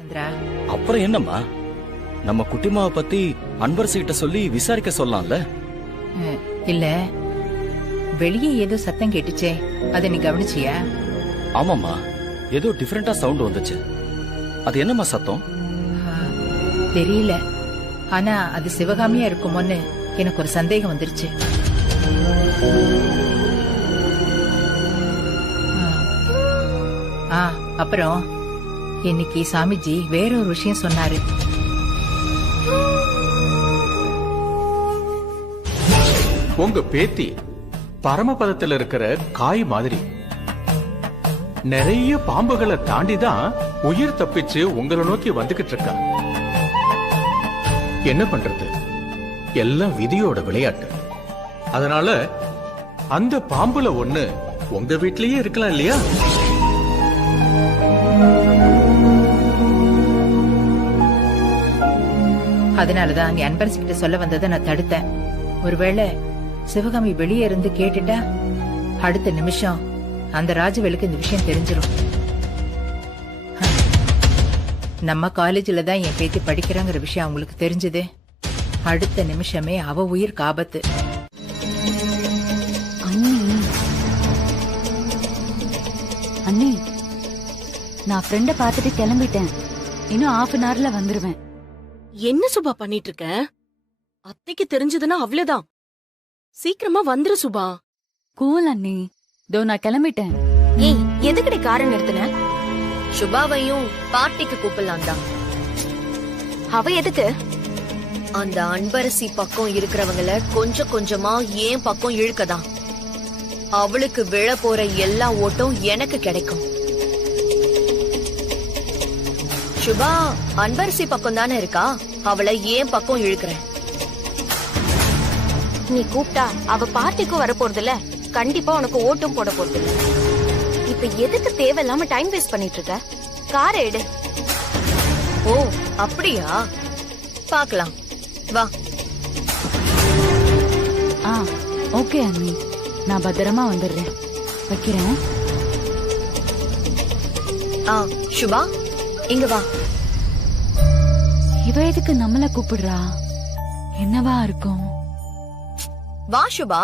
சந்திரா, அப்புறம் என்னம்மா, நம்ம குட்டிமாவை பத்தி அன்பரசிகிட்ட சொல்லி விசாரிக்க சொல்லலாம்ல? இல்ல வெளியே ஏதோ சத்தம் கேட்டுச்சே, அத நீ கவனிச்சியா? ஆமாம்மா, ஏதோ டிஃபரெண்டா சவுண்ட் வந்துச்சு. அது என்னம்மா சத்தம்? தெரியல, ஆனா அது சிவகாமியா இருக்குமோன்னு எனக்கு ஒரு சந்தேகம் வந்துருச்சு. அப்புறம் இன்னைக்கு சாமிஜி வேற ஒரு விஷயம் சொன்னாரு. உங்க பேத்தி பரமபதத்துல இருக்கிற காய் மாதிரி நிறைய பாம்புகளை தாண்டிதான் உயிர் தப்பிச்சு உங்களை நோக்கி வந்துகிட்டு இருக்கா. என்ன பண்றது, எல்லாம் விதியோட விளையாட்டு. அதனால அந்த பாம்புல ஒண்ணு உங்க வீட்லயே இருக்கலாம் இல்லையா? அதனாலதான் நீ அன்பரசிக்கிட்ட சொல்ல வந்ததை நான் தடுத்தேன். ஒருவேளை சிவகாமி வெளியே இருந்து கேட்டுட்டா அடுத்த நிமிஷம் அந்த ராஜவேலுக்கு இந்த விஷயம் தெரிஞ்சிடும். நம்ம காலேஜில தான் என் பேத்தி படிக்கிறாங்கிற விஷயம் அவங்களுக்கு தெரிஞ்சது, அடுத்த நிமிஷமே அவ உயிர் ஆபத்து. அண்ணி, நான் ஃப்ரெண்ட பார்த்துட்டு கிளம்பிட்டேன். இன்னும் half an hourல வந்துருவேன். என்ன சுபா பண்ணிட்டு இருக்க? அத்தைக்கு தெரிஞ்சதுன்னா அவ்வளவுதான். சீக்கிரமா வந்துரு சுபா. கூல் அண்ணி, தோ நான் கிளம்பிட்டேன். ஏய், எதுக்கடி காரை நிறுத்தின? சுபாவையும் பார்ட்டிக்கு கூப்பிடலாம் தான். அவ எதுக்கு? அந்த அன்பரசி பக்கம் இருக்கிறவங்கள கொஞ்சம் கொஞ்சமா ஏன் பக்கம் இழுக்கதான். அவளுக்கு விழ போற எல்லா ஓட்டும் எனக்கு கிடைக்கும். சுபா அன்பரசி பக்கம் தானே இருக்கா, அவளை ஏன் பக்கம் இழுக்கிறேன். நீ கூப்பிட்டா அவ பார்ட்டிக்கும் வர போறது இல்ல, கண்டிப்பா உனக்கு ஓட்டும் போட போறது இல்ல. இப்ப எதுக்கு தேவையில்லாம டைம் வேஸ்ட் பண்ணிட்டு இருக்க? காரை எடு. ஓ அப்படியா, பாக்கலாம், வா. ஓகே அண்ணி, நான் பத்திரமா வந்துடுறேன். வைக்கிறேன். சுபா இங்க வா. இவ எதுக்கு நம்மள கூப்பிடுறா? என்னவா இருக்கும்? வா சுபா.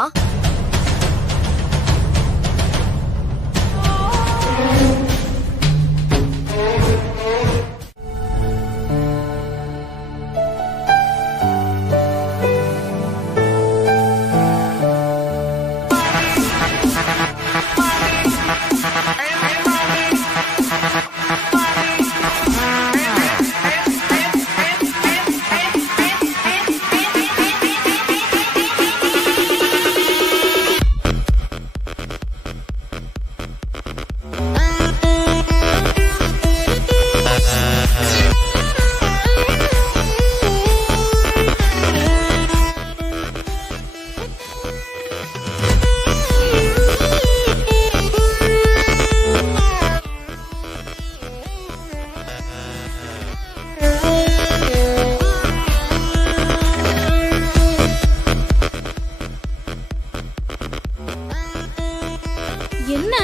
என்ன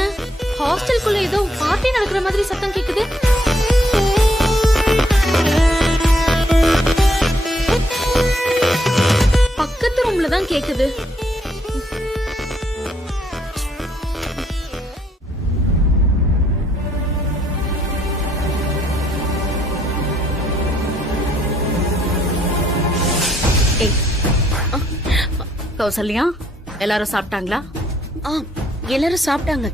ஹாஸ்டலுக்குள்ள ஏதோ பார்ட்டி நடக்கிற மாதிரி சத்தம் கேக்குது? பக்கத்து ரூம்ல தான் கேக்குது. கௌசல்யா, எல்லாரும் சாப்பிட்டாங்களா? எல்லாரும் சாப்பிட்டாங்க.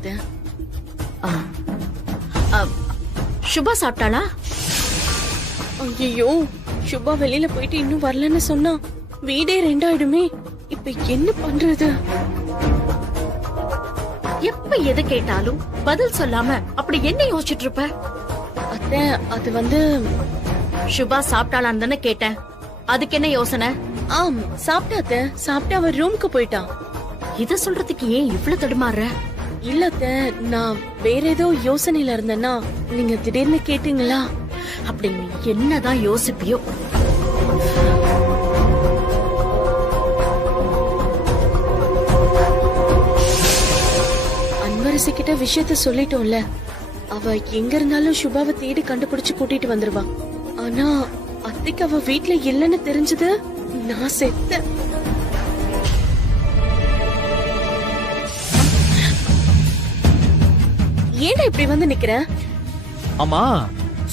சுபா சாப்பிட்டாளா? ஐயோ, சுபா வெளியில போயிட்டு இன்னும் வரலன்னு சொன்னா வீடே ரெண்டாயிடுமே. இப்ப என்ன பண்றது? எப்ப எதை கேட்டாலும் பதில் சொல்லாம அப்படி என்ன யோசிச்சுட்டு இருப்ப? அத்தை, அது வந்து சுபா சாப்பிட்டாளான்னு தானே கேட்டேன். அதுக்கு என்ன யோசனை? சாப்பிட்டாத்த, சாப்பிட்டு அவ ரூமுக்கு போயிட்டான். இத சொல்றதுக்கு ஏன் இவ்வளவு தடுமாறுற? இல்லத்த, நான் வேற ஏதோ யோசனையில இருந்தேன்னா நீங்க திடீர்னு கேட்டீங்களா? அப்படி நீ என்னதான் யோசிப்பியோ. அன்பரசி கிட்ட விஷயத்த சொல்லிட்டோம்ல, அவ எங்க இருந்தாலும் சுபாவை தேடி கண்டுபிடிச்சு கூட்டிட்டு வந்துருவா. ஆனா அத்தைக்கு அவ வீட்ல இல்லைன்னு தெரிஞ்சது நான் செத்தேன். ஏன்டா இப்படி வந்து நிக்கிற? ஆமா,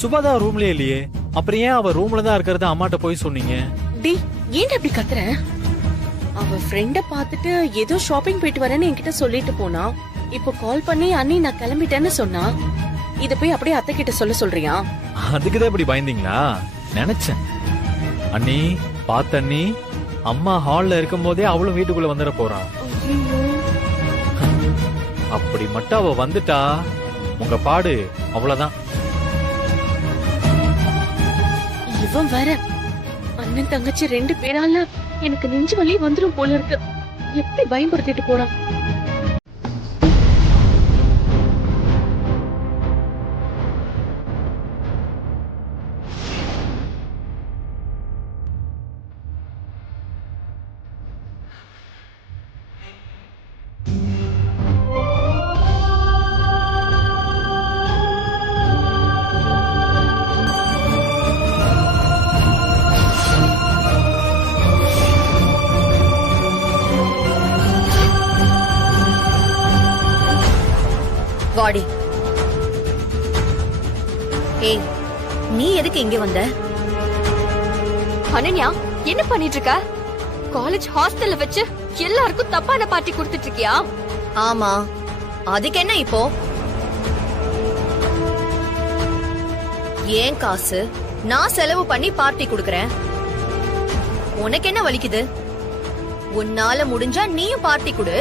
சுபாதா ரூம்லயே இல்லையே, அப்புறம் ஏன் அவ ரூம்ல தான் இருக்கிறத அம்மாட்ட போய் சொன்னீங்க? டி ஏன்டா இப்படி கத்துற? அவ ஃப்ரெண்ட பாத்துட்டு ஏதோ ஷாப்பிங் போயிட்டு வரேன்னு என்கிட்ட சொல்லிட்டு போனா. இப்போ கால் பண்ணி அண்ணி நான் கிளம்பிட்டேன்னு சொன்னா. இத போய் அப்படியே அத்தை கிட்ட சொல்றியா? அதுக்குதான் இப்படி பயந்தீங்களா? நினைச்சேன். அண்ணி பாத்த அண்ணி, அம்மா ஹால்ல இருக்கும் போதே அவளும் வீட்டுக்குள்ள வந்துட போறான். அப்படி மட்டும் அவ வந்துட்டா உங்க பாடு அவ்வளவுதான். இவன் வேற அண்ணன் தங்கச்சி 2 பேரால எனக்கு நெஞ்சு வலி வந்துரும் போல இருக்கு. எப்படி பயன்படுத்திட்டு போறான். வாடி. ஏய், நீ எதுக்கு இங்க வந்த? அனன்யா, என்ன பண்ணிட்டு இருக்க? காலேஜ் ஹாஸ்டல்ல வச்சு எல்லாருக்கும் தப்பான பார்ட்டி கொடுத்துட்டு இருக்கியா? ஆமா, அதுக்கு என்ன இப்போ? ஏன் காசு நான் செலவு பண்ணி பார்ட்டி கொடுக்கறேன். உனக்கு என்ன வலிக்குது? உன்னால முடிஞ்சா நீயும் பார்ட்டி கொடு.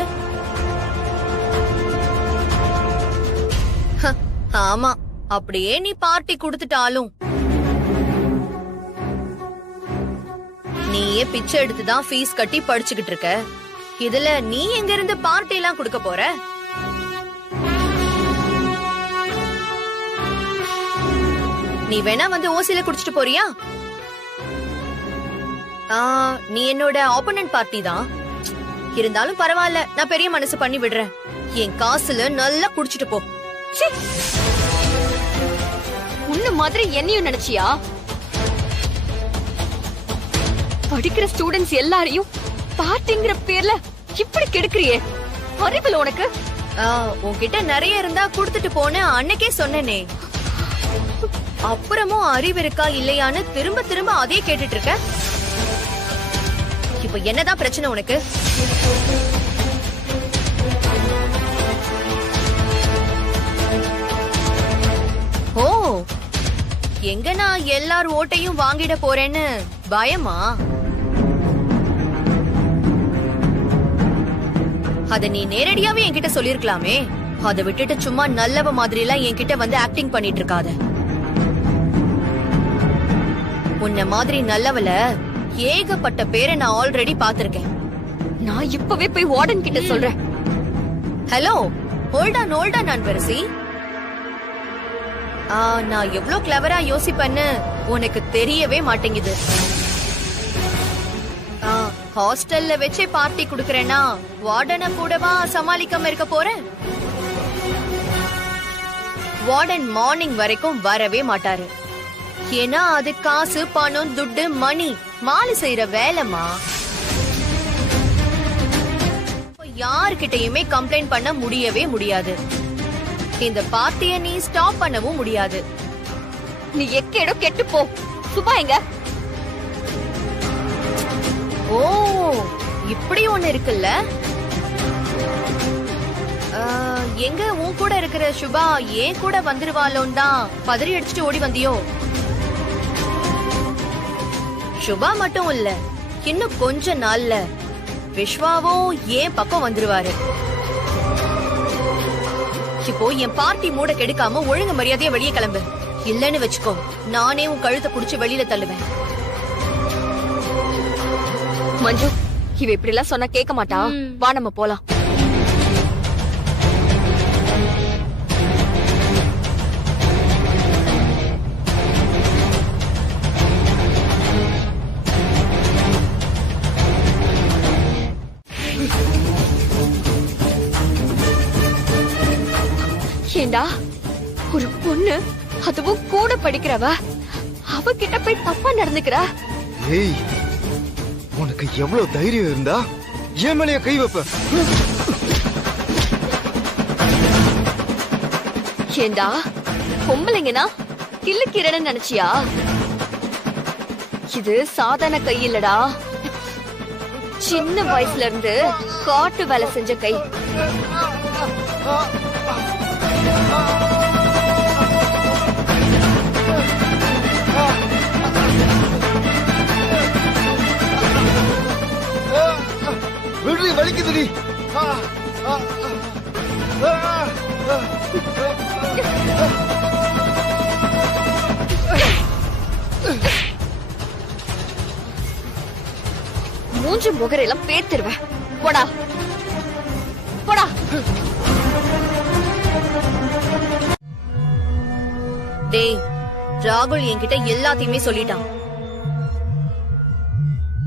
ஆமா, அப்படியே நீ பார்ட்டி கொடுத்துட்டாலும் நீயே பிச்சை எடுத்துதான் ஃபீஸ் கட்டி படிச்சுக்கிட்டு இருக்க. இதுல நீ எங்க இருந்து பார்ட்டி எல்லாம் கொடுக்க போற? நீ வேணா வந்து ஓசில குடிச்சிட்டு போறியா? நீ என்னோட ஆப்போனன்ட் பார்ட்டி தான். இருந்தாலும் பரவாயில்ல, நான் பெரிய மனசு பண்ணி விடுறேன். என் காசுல நல்லா குடிச்சிட்டு போ. உன்ன மாதிரி என்னையும் நினைச்சியா? படிக்கிற ஸ்டூடெண்ட்ஸ் எல்லாரையும் பார்ட்டிங்கிற பேர்ல இப்படி கெடுக்கிறியே, அறிவில உனக்கு? உன்கிட்ட நிறைய இருந்தா குடுத்துட்டு போன அன்னைக்கே சொன்னேனே. அப்புறமும் அறிவு இருக்கா இல்லையான்னு திரும்ப திரும்ப அதே கேட்டுட்டு இருக்க. இப்ப என்னதான் பிரச்சனை உனக்கு? ஓ, எங்க நான் எல்லார் ஓட்டையும் வாங்கிட போறேன்னு பயமா? அத நீ நேரடியாவே என்கிட்ட சொல்லிருக்கலாமே. அத விட்டுட்டு சும்மா நல்லவ மாதிரி எல்லாம் என்கிட்ட வந்து ஆக்டிங் பண்ணிட்டு இருக்காத. உன்ன மாதிரி நல்லவல ஏகப்பட்ட பேரை நான் ஆல்ரெடி பாத்திருக்கேன். நான் இப்பவே போய் வார்டன் கிட்ட சொல்றேன். Hello, hold on Anbarasi. நான் எவ்வளவு கிளவரா யோசிப்பேன்னு உனக்கு தெரியவே மாட்டேங்குது. ஹாஸ்டல்ல வச்சே பார்ட்டி குடுக்கறேன்னா வார்டனை கூடவா சமாளிக்காம இருக்க போறேன்? வார்டன் மார்னிங் வரைக்கும் வரவே மாட்டாரு. ஏன்னா அது காசு, பணம், துட்டு, மணி மாலு செய்யற வேலைமா. யாருக்கிட்டையுமே கம்ப்ளைண்ட் பண்ண முடியவே முடியாது. இந்த பார்ட்டிய நீ ஸ்டாப் பண்ணவும் முடியாது. நீ எக்கேடோ கெட்டு போ. சுபா எங்க? ஓ, இப்படி ஒண்ணு இருக்குல்ல. எங்க உன் கூட இருக்கிற சுபா ஏன் கூட வந்துருவாளோன்னு தான் பதறி அடிச்சுட்டு ஓடி வந்தியோ? சுபா மட்டும் இல்ல, இன்னும் கொஞ்ச நாள்ல விஸ்வாவும் ஏன் பக்கம் வந்துருவாரு. இப்போ என் பார்ட்டி மூட கெடுக்காம ஒழுங்கு மரியாதையா வெளியே கிளம்பு. இல்லன்னு வச்சுக்கோ, நானே உன் கழுத்தை புடிச்சு வெளியில தள்ளுவேன். மஞ்சு, இவ இப்படி எல்லாம் சொன்னா கேட்க மாட்டா. வா நம்ம போலாம். ஏண்டா, ஒரு பொண்ணு, அதுவும் கூட படிக்கிறவ, அவகிட்ட போய் தப்பா நடந்துக்கிறா. ஏய், உனக்கு எவ்வளவு தைரியம் இருந்தா ஏன் மேலேயே கை வைப்ப? ஏண்டா பொம்பளைங்கன்னா கிள்ளுக்கிறேன்னு நினைச்சியா? இது சாதாரண கை இல்லடா, சின்ன வயசுல இருந்து காட்டு வேலை செஞ்ச கை. விடுறி, வலிக்குதுடி. மூஞ்சி முகரையெல்லாம் பேத்துருவேன். போடா போடா. டேய், ராகுல் என்கிட்ட எல்லாத்தையுமே சொல்லிட்டான்.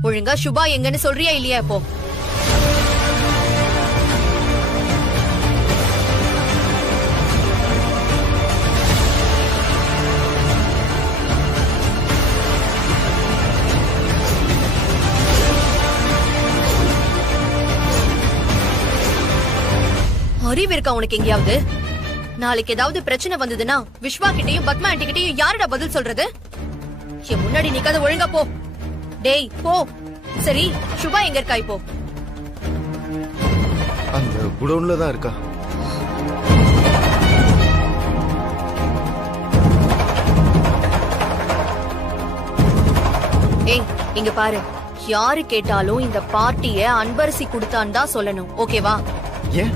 ஒழுங்கா சுபா எங்கன்னு சொல்றியா இல்லையா? இப்போ அறிவு இருக்கா உனக்கு எங்கேயாவது? நாளைக்கு ஏதாவது பிரச்சனை வந்ததுன்னா விஸ்வா கிட்டயும் பத்மா ஆண்டி கிட்டயும் யாருடா பதில் சொல்றது? என் முன்னாடி நிக்காத, ஒழுங்கா போ. டேய் போ. சரி, சுபா எங்க இருக்கா இப்போ? அந்த குடோன்ல தான் இருக்கா. ஏய், இங்க பாரு, யாரு கேட்டாலும் இந்த பார்ட்டிய அன்பரசி கொடுத்தான்னு தான் சொல்லணும், ஓகேவா? ஏன்?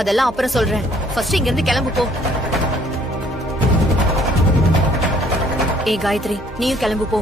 அதெல்லாம் அப்புறம் சொல்றேன். ஃபர்ஸ்ட் இங்க இருந்து கிளம்பு போ. ஏய் காயத்ரி, நீயும் கிளம்பு போ.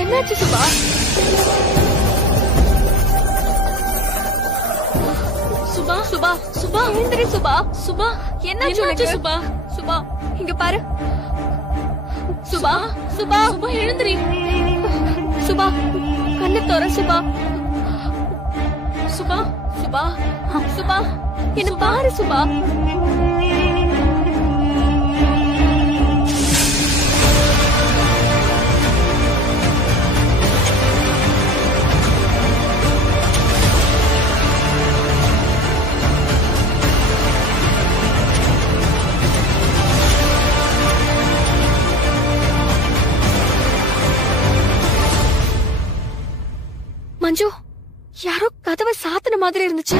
என்னாச்சு சுபா? சுபா சுபா சுபா எழுந்திரி சுபா. சுபா என்னாச்சு சுபா? சுபா இங்க பாரு. சுபா சுபா சுபா எழுந்திரி. சுபா கண்ணை தோற சுபா. சுபா சுபா சுபா என்ன பாரு சுபா. மஞ்சு, யாரோ கதவை சாத்தின மாதிரி இருந்துச்சு.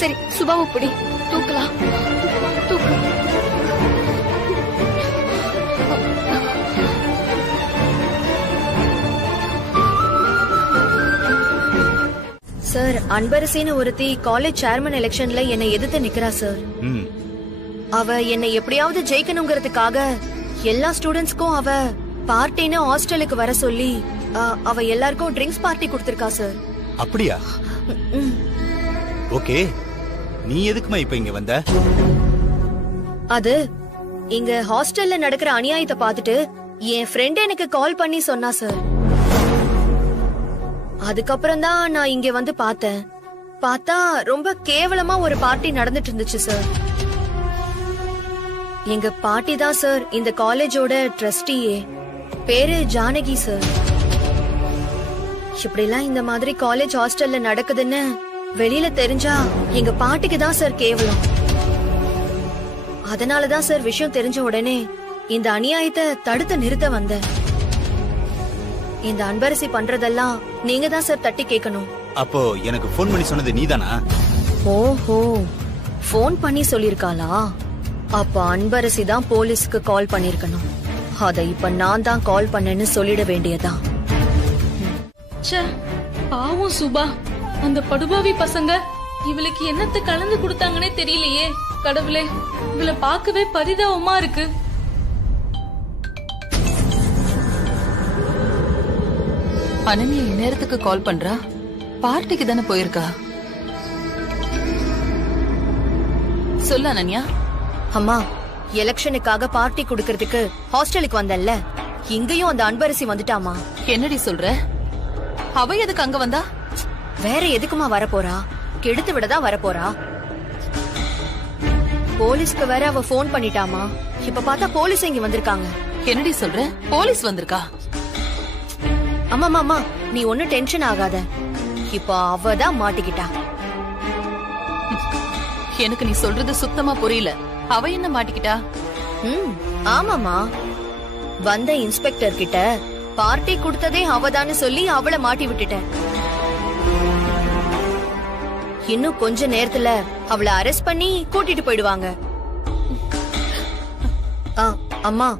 சரி, சுபாவை பிடி, தூக்கலாம். தூக்கு. சார், அன்பரசின்னு ஒருத்தி காலேஜ் சேர்மன் எலெக்ஷன்ல என்னை எதிர்த்து நிக்கிறா சார். அவ என்னை எப்படியாவது ஜெயிக்கணுங்கிறதுக்காக எல்லா ஸ்டூடெண்ட்ஸ்க்கும் அவ பார்ட்டின்னு ஹாஸ்டலுக்கு வர சொல்லி அவ எல்லாருக்கும் ட்ரிங்க்ஸ் பார்ட்டி கொடுத்திருக்கா சார். அப்படியா? ஓகே, நீ எதுக்குமா இப்ப இங்க வந்த? அது இங்க ஹாஸ்டல்ல நடக்கிற அநியாயத்தை பார்த்துட்டு என் ஃப்ரெண்ட் எனக்கு கால் பண்ணி சொன்னா சார். அதுக்கப்புறம் தான் நான் இங்க வந்து பார்த்தேன். பார்த்தா ரொம்ப கேவலமா ஒரு பார்ட்டி நடந்துட்டு இருந்துச்சு சார். எங்க பாட்டி தான் சார் இந்த காலேஜோட ட்ரஸ்டியே. பேரு ஜானகி சார். இப்படிலாம் இந்த மாதிரி காலேஜ் ஹாஸ்டல்ல நடக்குதுன்னு வெளியில தெரிஞ்சா எங்க பாட்டிக்கு தான் சார் கேவலம். அதனாலதான் சார் விஷயம் தெரிஞ்ச உடனே இந்த அநியாயத்தை தடுத்து நிறுத்த வந்தேன். இந்த அன்பரசி பண்றதெல்லாம் நீங்க தான் சார் தட்டி கேட்கணும். அப்போ எனக்கு ஃபோன் பண்ணி சொன்னது நீதானா? ஓஹோ, ஃபோன் பண்ணி சொல்லிருக்காளா? அப்ப அன்பரசி தான் போலீஸ்க்கு கால் பண்ணிருக்கணும். அத இப்ப நான் தான் கால் பண்ணேன்னு சொல்லிட வேண்டியதான். ச்சே, பாவம் சுபா. அந்த படுபாவி பசங்க இவளுக்கு என்னத்த கலந்து கொடுத்தாங்கன்னே தெரியலையே. கடவுளே, இவளை பார்க்கவே பரிதாபமா இருக்கு. அனன்யா இந்நேரத்துக்கு கால் பண்றா? பார்ட்டிக்கு தானே போயிருக்கா? சொல்லு அனன்யா. அம்மா, எலெக்ஷனுக்காக பார்ட்டி குடுக்கறதுக்கு ஹாஸ்டலுக்கு வந்தல்ல, இங்கேயும் அந்த அன்பரசி வந்துட்டாமா. என்னடி சொல்ற? அவ எதுக்கு அங்க வந்தா? வேற எதுக்குமா வரப்போறா? கெடுத்து விடதான் வரப்போறா. போலீஸ்க்கு வேற அவ போன் பண்ணிட்டாமா. இப்ப பார்த்தா போலீஸ் இங்க வந்திருக்காங்க. என்னடி சொல்ற? போலீஸ் வந்திருக்கா? அம்மா, நீ ஒன்னும் டென்ஷன் ஆகாத. இப்ப அவதான் மாட்டிக்கிட்டா. எனக்கு நீ சொல்றது சுத்தமா புரியல. அவ என்ன மாட்டிக்கிட்டா? ஆமாமா, வந்த இன்ஸ்பெக்டர் கிட்ட பார்ட்டி கொடுத்ததே அவதான்னு சொல்லி அவளை மாட்டி விட்டுட்டேன். இன்னும் கொஞ்ச நேரத்துல அவளை அரெஸ்ட் பண்ணி கூட்டிட்டு போயிடுவாங்க. அம்மா,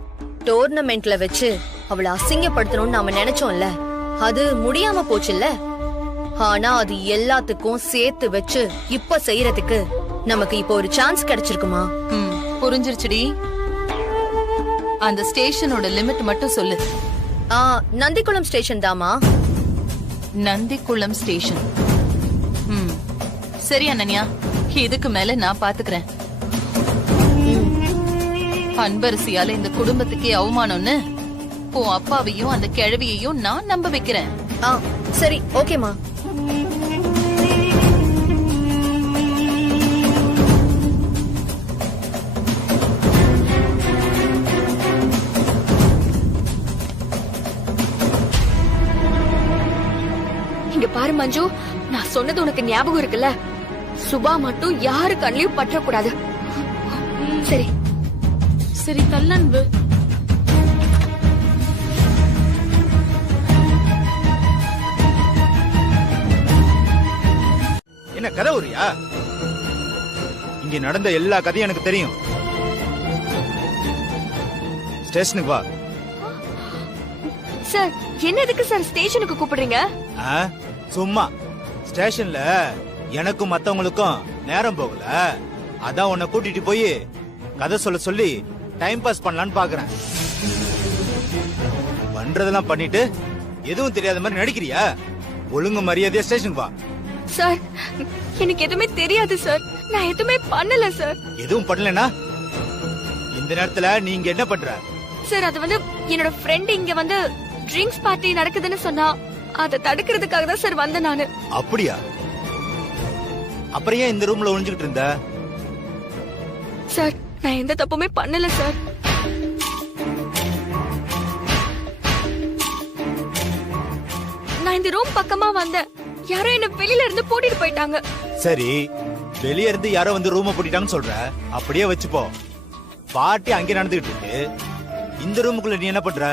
டோர்னமெண்ட்ல வச்சு அவளை அசிங்கப்படுத்தணும்னு நாம நினைச்சோம்ல, அது முடியாம போச்சுல்ல. ஆனா அது எல்லாத்துக்கும் சேர்த்து வச்சு இப்ப செய்யறதுக்கு நமக்கு இப்போ ஒரு சான்ஸ் கிடைச்சிருக்குமா? புரிஞ்சிருச்சுடி. அந்த ஸ்டேஷனோட லிமிட் மட்டும் சொல்லு. நந்திக்குளம் ஸ்டேஷன் தாமா. நந்திக்குளம் ஸ்டேஷன். சரி அனன்யா, இதுக்கு மேல நான் பாத்துக்கிறேன். அன்பரசியால இந்த குடும்பத்துக்கே அவமானம்னு உன் அப்பாவையும் அந்த கிழவியையும் நான் நம்ப வைக்கிறேன். சரி, ஓகேமா. இங்க பாரு மஞ்சு, நான் சொன்னது உனக்கு ஞாபகம் இருக்குல்ல? சுபா மட்டும் யாரு கண்ணிலையும் பற்றக்கூடாது. சரி சரி, தள்ளன்பு. என்ன கதை ஊரியா? இங்க நடந்த எல்லா கதையும் எனக்கு தெரியும். ஸ்டேஷனுக்கு வா. சார், என்ன எதுக்கு சார் ஸ்டேஷனுக்கு கூப்பிடுறீங்க? சும்மா ஸ்டேஷன்ல எனக்கும் மத்தவங்களுக்கும் நேரம் போகல, அதான் உன்னை கூட்டிட்டு போய் கதை சொல்ல சொல்லி டைம் பாஸ் பண்ணலான்னு பாக்குறேன். பண்றதெல்லாம் பண்ணிட்டு எதுவும் தெரியாத மாதிரி நடிக்கிறியா? ஒழுங்கு மரியாதையா ஸ்டேஷனுக்கு வா. சார், எனக்கு எதுவுமே தெரியாது சார். நான் எதுவுமே பண்ணல சார். எதுவும் பண்ணலனா இந்த நேரத்துல நீங்க என்ன பண்ற? சார், அது வந்து என்னோட ஃப்ரெண்ட் இங்க வந்து ட்ரிங்க்ஸ் பார்ட்டி நடக்குதுன்னு சொன்னா, அதை தடுக்கிறதுக்காக தான் சார் வந்தேன் நானு. அப்படியா? அப்புறம் ஏன் இந்த ரூம்ல ஒளிஞ்சுக்கிட்டு இருந்த? சார், நான் எந்த தப்புமே பண்ணல சார். நான் இந்த ரூம் பக்கமா வந்தேன். யாரோ என்ன வெளியில இருந்து பூட்டிட்டு போயிட்டாங்க. சரி, வெளிய இருந்து யாரோ வந்து ரூம பூட்டிட்டாங்கன்னு சொல்ற, அப்படியே வச்சுப்போ. பார்ட்டி அங்கே நடந்துகிட்டு இருக்கு, இந்த ரூமுக்குள்ள நீ என்ன பண்ற?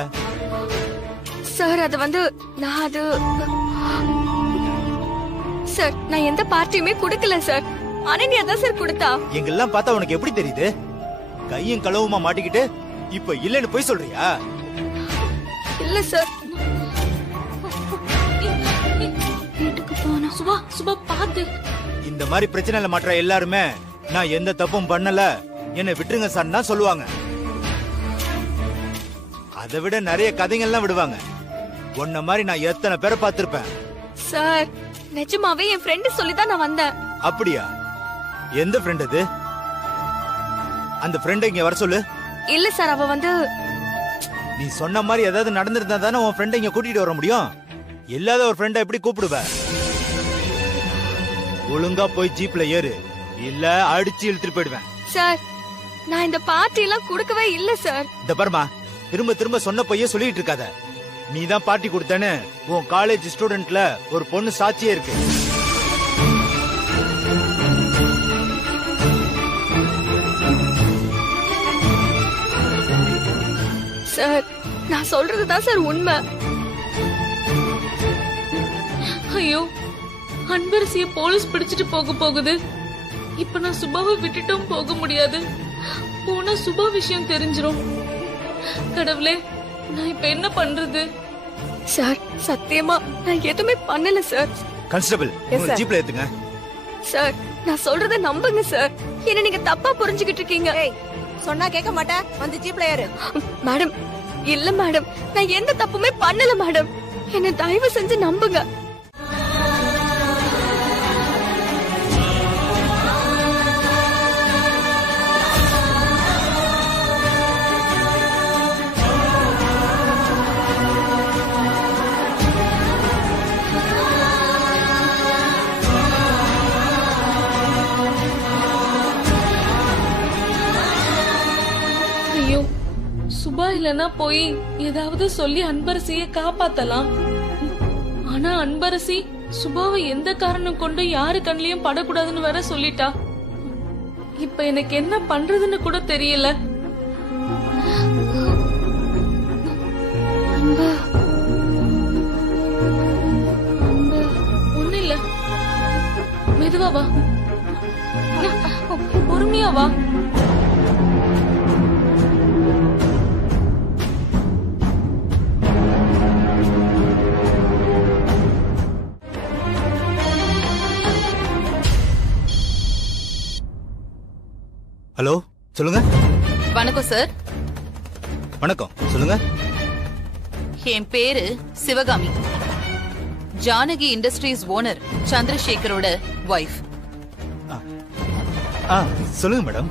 சார், அது வந்து சார், நான் எந்த பார்ட்டியுமே குடுக்கல சார். அனன்யா தான் சார் கொடுத்தா. எங்கெல்லாம் பார்த்தா உனக்கு எப்படி தெரியுது? கையும் களவுமா மாட்டிக்கிட்டு இப்ப இல்லன்னு போய் சொல்றியா? இல்ல சார். வீட்டுக்கு போனா சுபா பாத்து. இந்த மாதிரி பிரச்சனைல மாற்ற எல்லாருமே நான் எந்த தப்பும் பண்ணல, என்ன விட்டுருங்க சார் தான் சொல்லுவாங்க. அதை விட நிறைய கதைகள்லாம் விடுவாங்க. உன்ன மாதிரி நான் எத்தனை பேரை பார்த்திருப்பேன். சார், நிஜமாவே என் ஃப்ரெண்ட் சொல்லிதான் நான் வந்தேன். அப்படியா? எந்த ஃப்ரெண்ட் அது? அந்த ஃப்ரெண்ட் இங்க வர சொல்லு. இல்ல சார், அவ வந்து நீ சொன்ன மாதிரி ஏதாவது நடந்திருந்தா தானே உன் ஃப்ரெண்ட் இங்க கூட்டிட்டு வர முடியும். இல்லாத ஒரு ஃப்ரெண்ட எப்படி கூப்பிடுவ? ஒழுங்கா போய் ஜீப்ல ஏறு, இல்ல அடிச்சு இழுத்துட்டு போயிடுவேன். சார், நான் இந்த பார்ட்டி எல்லாம் கொடுக்கவே இல்ல சார். இந்த பர்மா, திரும்ப திரும்ப சொன்ன பைய சொல்லிட்டு இருக்காத. நீ தான் பார்ட்டி கொடுத்தேன்னு உன் காலேஜ் ஸ்டூடெண்ட்ல ஒரு பொண்ணு சாட்சியே இருக்கு. சார், நான் சொல்றதுதான் சார் உண்மை. ஐயோ, அன்பரசிய போலீஸ் பிடிச்சிட்டு போகுது. இப்ப நான் சுபாவை விட்டுட்டும் போக முடியாது. போனா சுபா விஷயம் தெரிஞ்சிரும். கடவுளே, நான் இப்ப என்ன பண்றது? சார், சத்தியமா நான் எதுவுமே பண்ணல சார். கான்ஸ்டபிள், உங்களை ஜீப்ல ஏத்துங்க. சார், நான் சொல்றத நம்புங்க சார். என்ன நீங்க தப்பா புரிஞ்சுகிட்டு இருக்கீங்க. சொன்னா கேட்க மாட்டேன், வந்து ஜீப்ல ஏறு. மேடம், இல்ல மேடம், நான் எந்த தப்புமே பண்ணல மேடம். என்ன தயவு செஞ்சு நம்புங்க. ஐயோ, சுபா இல்லனா போய் ஏதாவது சொல்லி அன்பரசிய காப்பாத்தலாம். ஆனா அன்பரசி சுபாவை எந்த காரணம் கொண்டு யாரு கண்ணிலையும் படக்கூடாதுன்னு வேற சொல்லிட்டா. இப்ப எனக்கு என்ன பண்றதுன்னு கூட தெரியல. ஒண்ணு இல்ல, மெதுவா வா, பொறுமையா வா. ஹலோ, சொல்லுங்க. வணக்கம் சார். வணக்கம், சொல்லுங்க. என் பேரு சிவகாமி, ஜானகி இண்டஸ்ட்ரீஸ் ஓனர் சந்திரசேகரோட வைஃப். சொல்லுங்க மேடம்.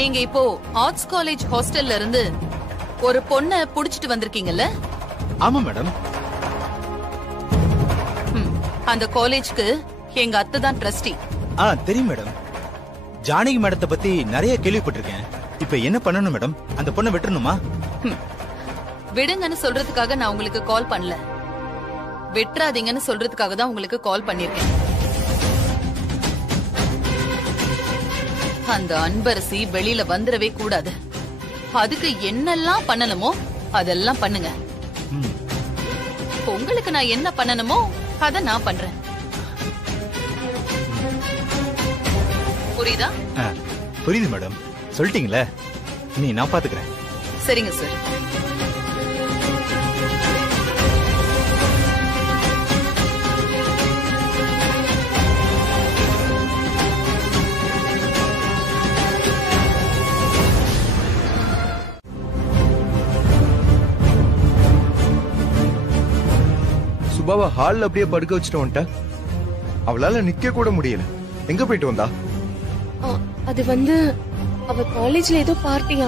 நீங்க இப்போ ஆர்ட்ஸ் காலேஜ் ஹாஸ்டல்ல இருந்து ஒரு பொண்ண புடிச்சிட்டு வந்திருக்கீங்கல்ல? ஆமா மேடம். அந்த காலேஜ்க்கு எங்க அத்தை தான் ட்ரஸ்டி. தெரியும் மேடம். ஜானகி மேடத்தை பத்தி நிறைய கேள்விப்பட்டிருக்கேன். இப்ப என்ன பண்ணணும் மேடம்? அந்த பொண்ணை விட்டுறணுமா? விடுங்கன்னு சொல்றதுக்காக நான் உங்களுக்கு கால் பண்ணல, விட்டுறாதீங்கன்னு சொல்றதுக்காக தான் உங்களுக்கு கால் பண்ணிருக்கேன். அந்த அன்பரசி வெளியில வந்துடவே கூடாது. அதுக்கு என்னெல்லாம் பண்ணணுமோ அதெல்லாம் பண்ணுங்க. உங்களுக்கு நான் என்ன பண்ணணுமோ அத நான் பண்றேன். புரியுதா? புரியுது மேடம். சொல்லிட்டீங்களே, நீ நான் பாத்துக்கிறேன். சரிங்க சார். சுபாவா ஹால்ல அப்படியே படுக்க வச்சுட்டு வந்துட்டேன். அவளால நிக்க கூட முடியல. எங்க போயிட்டு வந்தா? அது வந்து அவ காலேஜ்ல ஏதோ பார்ட்டியா.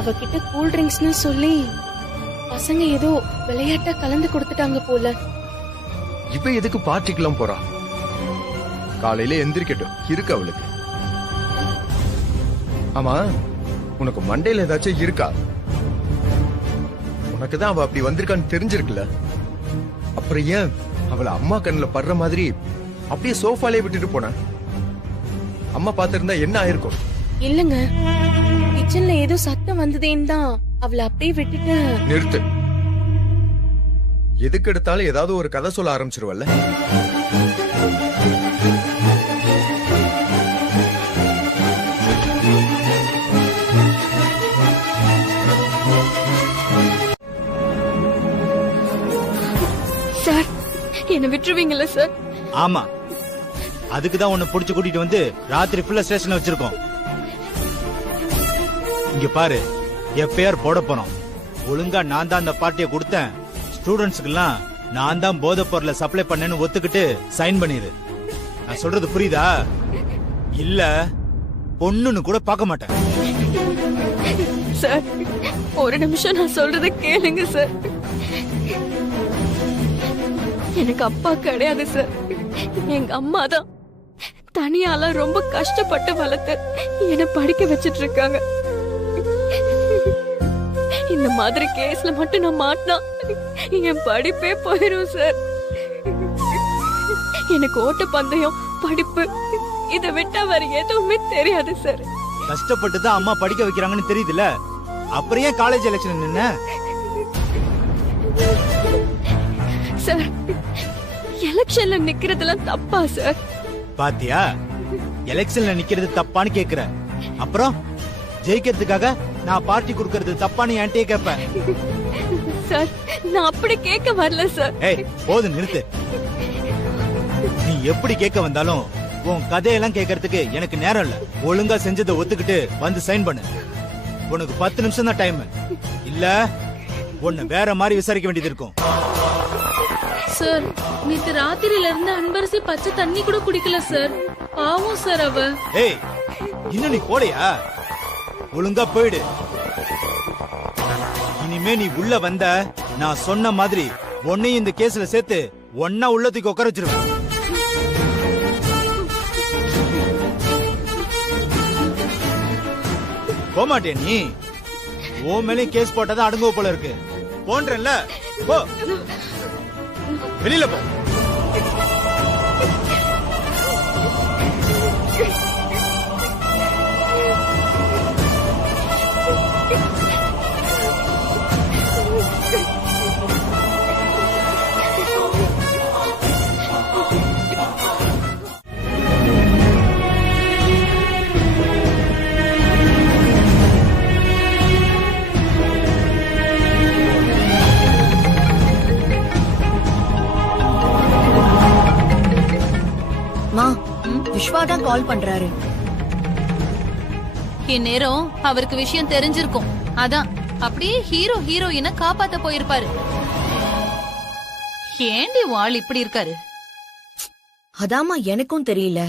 அவகிட்ட கூல் ட்ரிங்க்ஸ்னு சொல்லி பசங்க ஏதோ விளையாட்டா கலந்து கொடுத்துட்டாங்க போல. இவ எதுக்கு பார்ட்டிக்கெல்லாம் போறா? காலையில எந்திரிக்கட்டும், இருக்கு அவளுக்கு. ஆமா, உனக்கு மண்டையில ஏதாச்சும் இருக்கா? உனக்கு தான் அவ அப்படி வந்திருக்கான்னு தெரிஞ்சிருக்குல்ல, அப்புறம் ஏன் அவளை அம்மா கண்ணுல படுற மாதிரி அப்படியே சோஃபாலே விட்டுட்டு போன? அம்மா பாத்திருந்தா என்ன ஆயிருக்கும்? இல்லங்க, கிச்சன்ல ஏதோ சத்தம் வந்ததேன்னு தான் அவளை அப்படியே விட்டுட்டு. நிறுத்து. எதுக்கு எடுத்தாலும் ஏதாவது ஒரு கதை சொல்ல ஆரம்பிச்சிருவல்ல. சார், என்ன விட்டுருவீங்கல்ல சார்? ஆமா, அதுக்குதான் உன்னை புடிச்சு கூட்டிட்டு வந்து ராத்திரி ஃபுல்லா ஸ்டேஷன்ல வச்சிருக்கோம். இங்க பாரு, எஃப்ஐஆர் போட போறோம். ஒழுங்கா நான் தான் அந்த பார்ட்டியை கொடுத்தேன், ஸ்டூடெண்ட்ஸ்க்கு எல்லாம் நான் தான் போதை பொருளை சப்ளை பண்ணேன்னு ஒத்துக்கிட்டு சைன் பண்ணிரு. நான் சொல்றது புரியுதா? இல்ல பொண்ணுன்னு கூட பார்க்க மாட்டேன். சார், ஒரு நிமிஷம் நான் சொல்றத கேளுங்க சார். எனக்கு அப்பா கிடையாது சார். எங்க அம்மா தான் தனியால ரொம்ப கஷ்டப்பட்டு வளர்த்து என்ன படிக்க வச்சிட்டு இருக்காங்க. இந்த மாதிரி கேஸ்ல மட்டும் நான் மாட்டினா என் படிப்பே போயிரும் சார். எனக்கு ஓட்ட பந்தயம், படிப்பு, இதை விட்டா வேற எதுவுமே தெரியாது சார். கஷ்டப்பட்டு தான் அம்மா படிக்க வைக்கிறாங்கன்னு தெரியுதுல, அப்புறம் ஏன் காலேஜ் எலெக்ஷன் நின்ன? சார் எலெக்ஷன்ல நிக்கிறதெல்லாம் தப்பா சார்? பாத்தியா, எலெக்ஷன்ல நிக்கிறது தப்பான்னு கேக்குற. அப்புறம் ஜெயிக்கிறதுக்காக நான் பார்ட்டி கொடுக்கறது தப்பான்னு என்கிட்டயே கேப்பேன். சார் நான் அப்படி கேட்க வரல சார். ஏய் போது நிறுத்து. நீ எப்படி கேட்க வந்தாலும் உன் கதையெல்லாம் கேட்கறதுக்கு எனக்கு நேரம் இல்ல. ஒழுங்கா செஞ்சதை ஒத்துக்கிட்டு வந்து சைன் பண்ணு. உனக்கு 10 நிமிஷம் தான் டைம். இல்ல உன்னை வேற மாதிரி விசாரிக்க வேண்டியது இருக்கும். சார் நேத்து ராத்திரில இருந்து அன்பரசி பச்சை தண்ணி கூட குடிக்கல சார். பாவம் சார் அவ. ஏய் இன்னும் நீ போலையா? ஒழுங்கா போயிடு. இனிமே நீ உள்ள வந்த நான் சொன்ன மாதிரி உன்னையும் இந்த கேஸ்ல சேர்த்து ஒன்னா உள்ளத்துக்கு உட்கார வச்சிருவேன். போமாட்டே நீ? ஓ மேலே கேஸ் போட்டதான் அடங்குவ போல இருக்கு. போன்றல்ல போ, வெளியில போ. விஸ்வாதான் கால் பண்றாரு. இந்நேரம் அவருக்கு விஷயம் தெரிஞ்சிருக்கும். அதான் அப்படியே ஹீரோ ஹீரோயினை காப்பாத்த போயிருப்பாரு. ஏண்டி வாள் இப்படி இருக்காரு? அதாமா எனக்கும் தெரியல.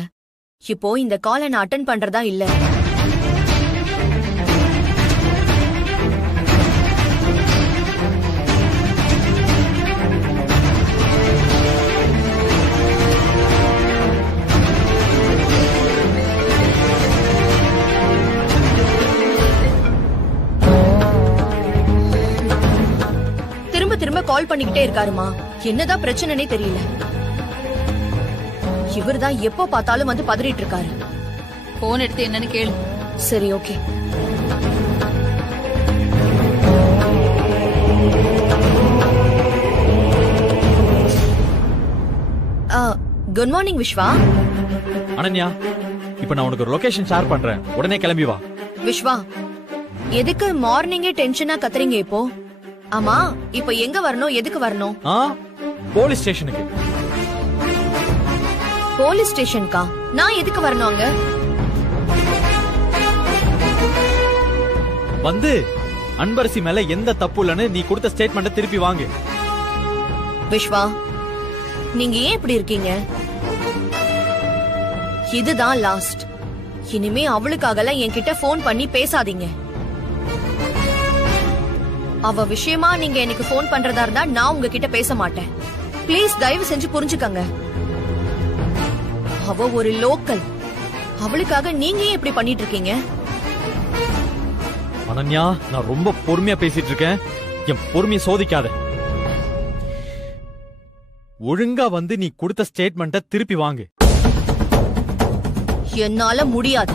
இப்போ இந்த காலை நான் அட்டென்ட் பண்றதா இல்ல. திரும்ப கால் பண்ணிக்கிட்டே இருக்காருமா. என்னதான் பிரச்சனைனே தெரியல. இவர்தான் எப்போ பார்த்தாலும் வந்து பதறிட்டு இருக்காரு. போன் எடுத்து என்னன்னு கேளு. சரி okay. Good morning Vishwa. Ananya, இப்ப நான் உனக்கு ஒரு லொகேஷன் ஷேர் பண்றேன். உடனே கிளம்பி வா. விஸ்வா, எதுக்கு மார்னிங்கே டென்ஷனா கத்துறீங்க இப்போ? ஆமா, இப்ப எங்க வரணும், எதுக்கு வரணும்? போலீஸ் ஸ்டேஷனுக்கு. போலீஸ் ஸ்டேஷனுக்கா? நான் எதுக்கு வரணும் அங்க? வந்து அன்பரசி மேல எந்த தப்பு இல்லன்னு நீ கொடுத்த ஸ்டேட்மெண்ட்டை திருப்பி வாங்கு. விஸ்வா, நீங்க ஏன் இப்படி இருக்கீங்க? இதுதான் லாஸ்ட். இனிமே அவளுக்காகலாம் என்கிட்ட போன் பண்ணி பேசாதீங்க. அவ விஷயமா நீங்க எனக்கு போன் பண்றதா இருந்தா நான் உங்ககிட்ட பேச மாட்டேன். ப்ளீஸ் தயவு செஞ்சு புரிஞ்சுக்கங்க. அவ ஒரு லோக்கல். அவளுக்காக நீங்க ஏன் இப்படி பண்ணிட்டு இருக்கீங்க? அனன்யா, நான் ரொம்ப பொறுமையா பேசிட்டு இருக்கேன். என் பொறுமையை சோதிக்காத. ஒழுங்கா வந்து நீ கொடுத்த ஸ்டேட்மெண்ட்டை திருப்பி வாங்கு. என்னால முடியாது.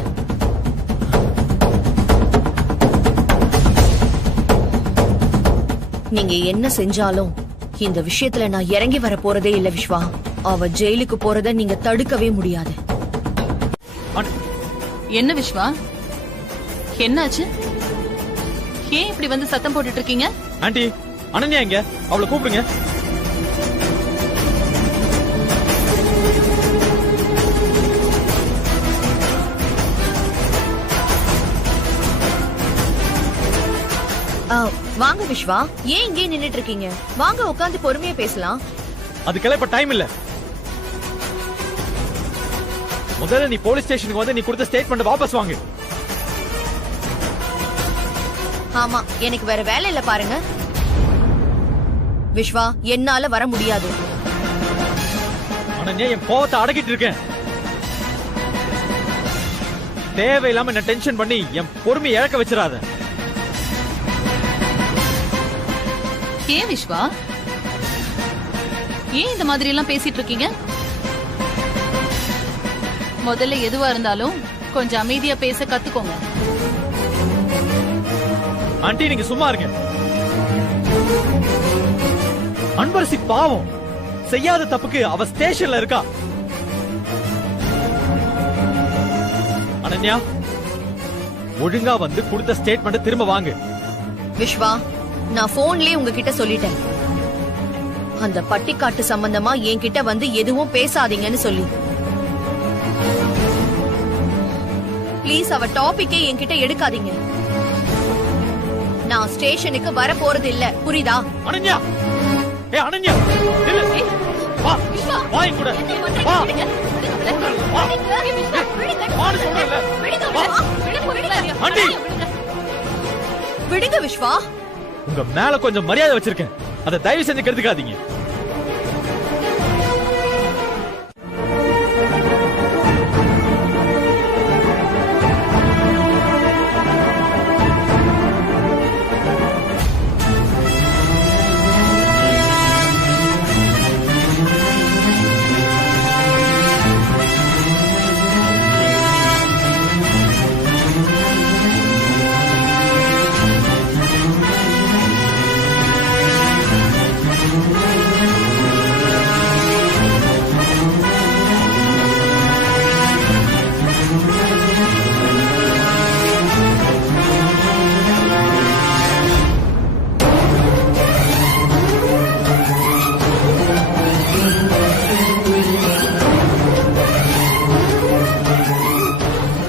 நீங்க என்ன செஞ்சாலும் இந்த விஷயத்துல நான் இறங்கி வர போறதே இல்ல விஸ்வா. அவ ஜெயிலுக்கு போறத நீங்க தடுக்கவே முடியாது. என்ன விஸ்வா, என்னாச்சு? ஏன் இப்படி வந்து சத்தம் போட்டுட்டு இருக்கீங்க? ஆண்டி, அனன்யா எங்க? அவளை கூப்பிடுங்க. வாங்க விஸ்வா, ஏன் இங்கே நின்னுட்டு இருக்கீங்க? வாங்க உட்கார்ந்து பொறுமையா பேசலாம். அதுக்கெல்லாம் இப்ப டைம் இல்ல. முதல்ல நீ போலீஸ் ஸ்டேஷனுக்கு வந்து நீ கொடுத்த ஸ்டேட்மெண்ட் வாபஸ் வாங்கு. ஆமா, எனக்கு வேற வேலை இல்ல பாருங்க. விஸ்வா, என்னால வர முடியாது. அனன்யா, என் கோவத்தை அடக்கிட்டு இருக்கேன். தேவையில்லாம என்ன டென்ஷன் பண்ணி என் பொறுமையை இழக்க வச்சிடாத. ஏன் விஸ்வா, ஏன் இந்த மாதிரி எல்லாம் பேசிட்டு இருக்கீங்க? முதல்ல எதுவா இருந்தாலும் கொஞ்சம் அமைதியா பேச கத்துக்கோங்க. ஆண்டி, நீங்க சும்மா இருங்க. அன்பரசி பாவம், செய்யாத தப்புக்கு அவ ஸ்டேஷன்ல இருக்கா. அனன்யா, ஒழுங்கா வந்து கொடுத்த ஸ்டேட்மெண்ட் திரும்ப வாங்கு. விஸ்வா, நான் போன்லயே உங்ககிட்ட சொல்லிட்டேன், அந்த பட்டிக்காட்டு சம்பந்தமா என்கிட்ட வந்து எதுவும் பேசாதீங்கன்னு சொல்லி. ப்ளீஸ் அவ டாபிக்கே என்கிட்ட எடுக்காதீங்க. நான் ஸ்டேஷனுக்கு வர போறது இல்ல, புரியுதா? அனன்யா, ஏ அனன்யா, நில்லு. வா, வா இங்க கூட. வா. வா. வான்னு சொல்றேன்ல. வா. ஆண்டி. விடுங்க விஸ்வா. உங்க மேல கொஞ்சம் மரியாதை வச்சிருக்கேன், அத தயவு செஞ்சு கெடுத்துக்காதீங்க.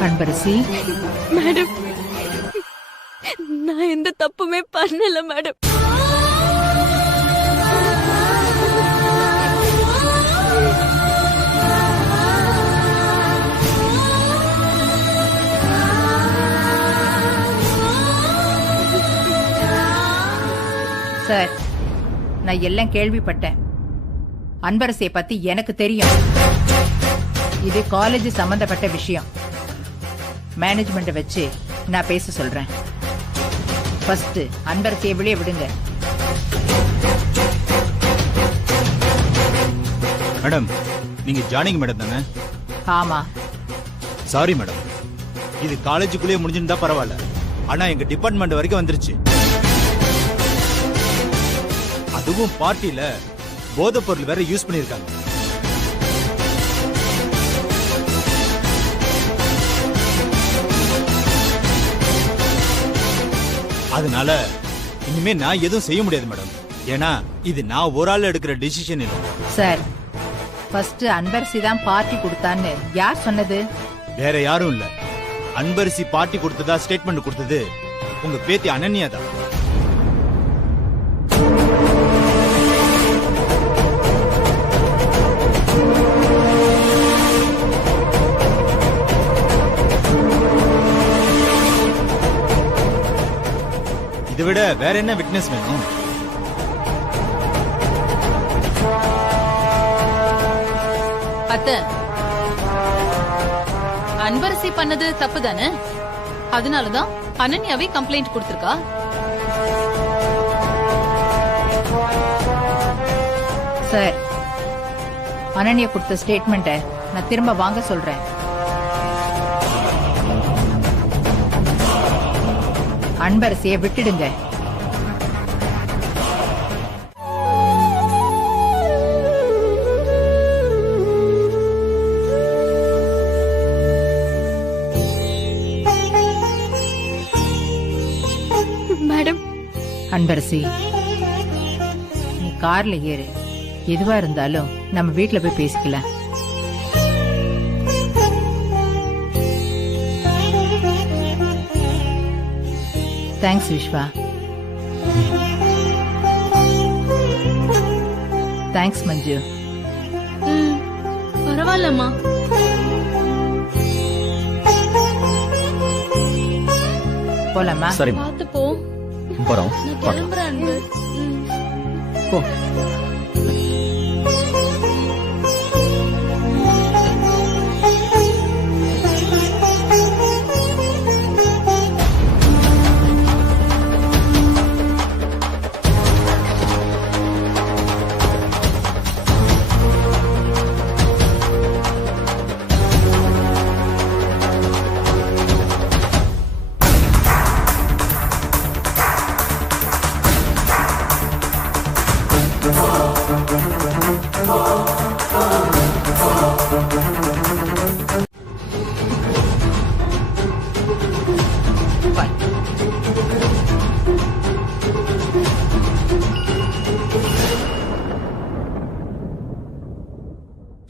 அன்பரசி, மேடம், நான் எந்த தப்புமே பண்ணல மேடம். சார், நான் எல்லாம் கேள்விப்பட்டேன். அன்பரசியை பத்தி எனக்கு தெரியும். இது காலேஜ் சம்பந்தப்பட்ட விஷயம். மேனேஜ்மெண்ட் வச்சு நான் பேச சொல்றேன். ஃபர்ஸ்ட் அன்பரசியை வெளியே விடுங்க. மேடம், நீங்க ஜானிங் மேடம் தானே? ஆமா. சாரி மேடம், இது காலேஜுக்குள்ளேயே முடிஞ்சிருந்தா பரவாயில்ல, ஆனா எங்க டிபார்ட்மெண்ட் வரைக்கும் வந்துருச்சு. அதுவும் பார்ட்டில போதைப் பொருள் வேற யூஸ் பண்ணிருக்காங்க. அதனால இனிமே நான் எதுவும் செய்ய முடியாது மேடம். ஏன்னா இது நான் ஒரு ஆள் எடுக்கிற டிசிஷன் இல்லை. சார், ஃபர்ஸ்ட் அன்பரசி தான் பார்ட்டி கொடுத்தான்னு யார் சொன்னது? வேற யாரும் இல்ல. அன்பரசி பார்ட்டி கொடுத்ததா ஸ்டேட்மெண்ட் கொடுத்தது உங்க பேத்தி அனன்யா தான். இதை விட வேற என்ன விட்னஸ் வேணும்? அத்தை, அன்பரசி பண்ணது தப்பு தானே? அதனாலதான் அனன்யாவே கம்ப்ளைண்ட் கொடுத்திருக்கா. சார், அனன்யா கொடுத்த ஸ்டேட்மெண்ட்டை நான் திரும்ப வாங்க சொல்றேன். அன்பரசியை விட்டுடுங்க. மேடம், அன்பரசி, நீ கார்ல ஏறு. எதுவா இருந்தாலும் நம்ம வீட்டுல போய் பேசிக்கலாம். தேங்க்ஸ் விஸ்வா. தேங்க்ஸ் மஞ்சு. பரவாயில்லம்மா. போலாமா? சரி, பார்த்து போ. போறோம். நான் கிளம்புறேன் அன்பு. போ. Come on.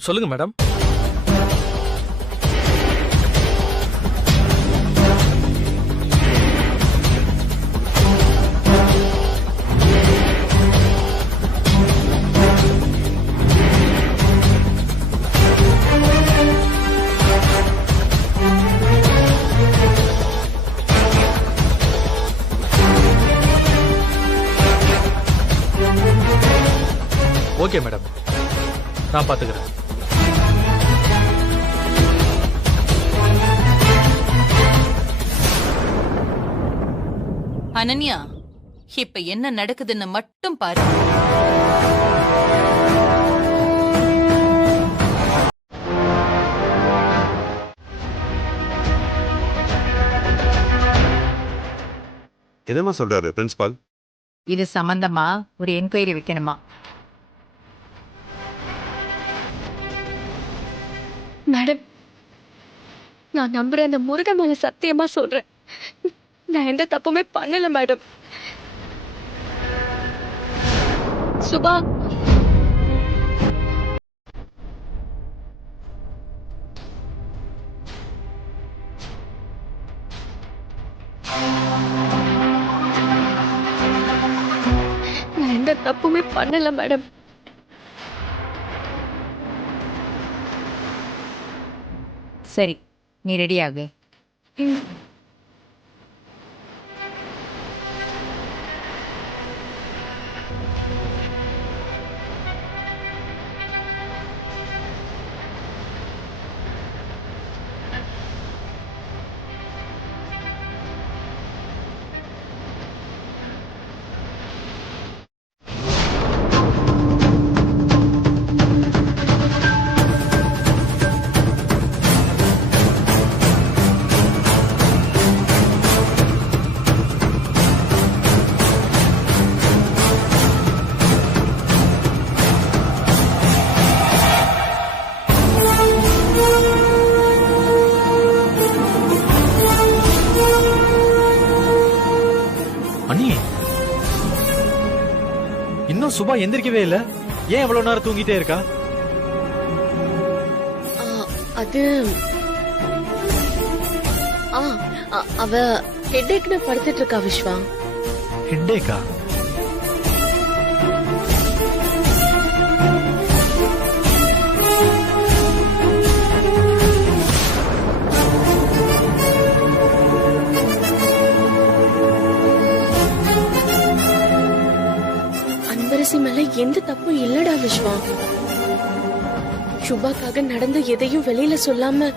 சொல்லுங்க மேடம். ஓகே மேடம், நான் பாத்துக்கிறேன். அனன்யா, இப்ப என்ன நடக்குதுன்னு மட்டும் பாரு. என்னமா சொல்றாரு பிரின்சிபால்? இது சம்பந்தமா ஒரு என்கொயரி வைக்கணுமா? மேடம், நான் நம்புற அந்த முருகன் மேல சத்தியமா சொல்றேன், நான் எந்த தப்புமே பண்ணல மேடம். சுபா, நான் எந்த தப்புமே பண்ணல மேடம். சரி, நீ ரெடியாகு. இன்னும் சுபா எந்திரிக்கவே இல்ல. ஏன் இவ்வளவு நேரம் தூங்கிட்டே இருக்கா? அது அவ ஹெட்டேக்ல படுத்துட்டு இருக்கா விஸ்வா. ஹெட்டேக்கா? அன்பரசி மேல எந்த தப்பும் இல்லடா விஸ்வா. சுபாக்காக நடந்த எதையும் வெளியில சொல்லாம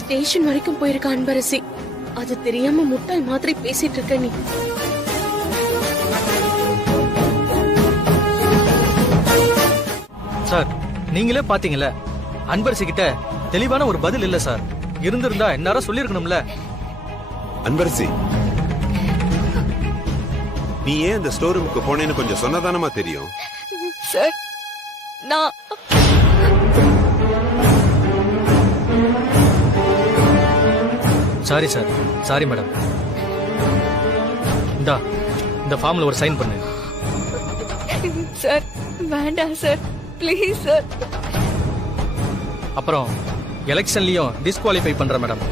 ஸ்டேஷன் வரைக்கும் போயிருக்க அன்பரசி. அது தெரியாம முட்டாள் மாதிரி பேசிட்டு இருக்க நீ. சார், நீங்களே பாத்தீங்கல்ல, அன்பரசி கிட்ட தெளிவான ஒரு பதில் இல்ல சார். இருந்திருந்தா எல்லாரும் சொல்லிருக்கணும்ல. அன்பரசி, நீ ஏன் அந்த ஸ்டோர் ரூமுக்கு போனேன்னு கொஞ்சம் சொன்னதானமா தெரியும். சார், நான் சாரி சார். Sorry madam. இந்த ஃபார்ம்ல ஒரு சைன் பண்ணு. சார், வேண்டாம் சார், ப்ளீஸ் சார். அப்புறம் எலெக்ஷன்லயும் டிஸ்குவாலிஃபை பண்ற மேடம்.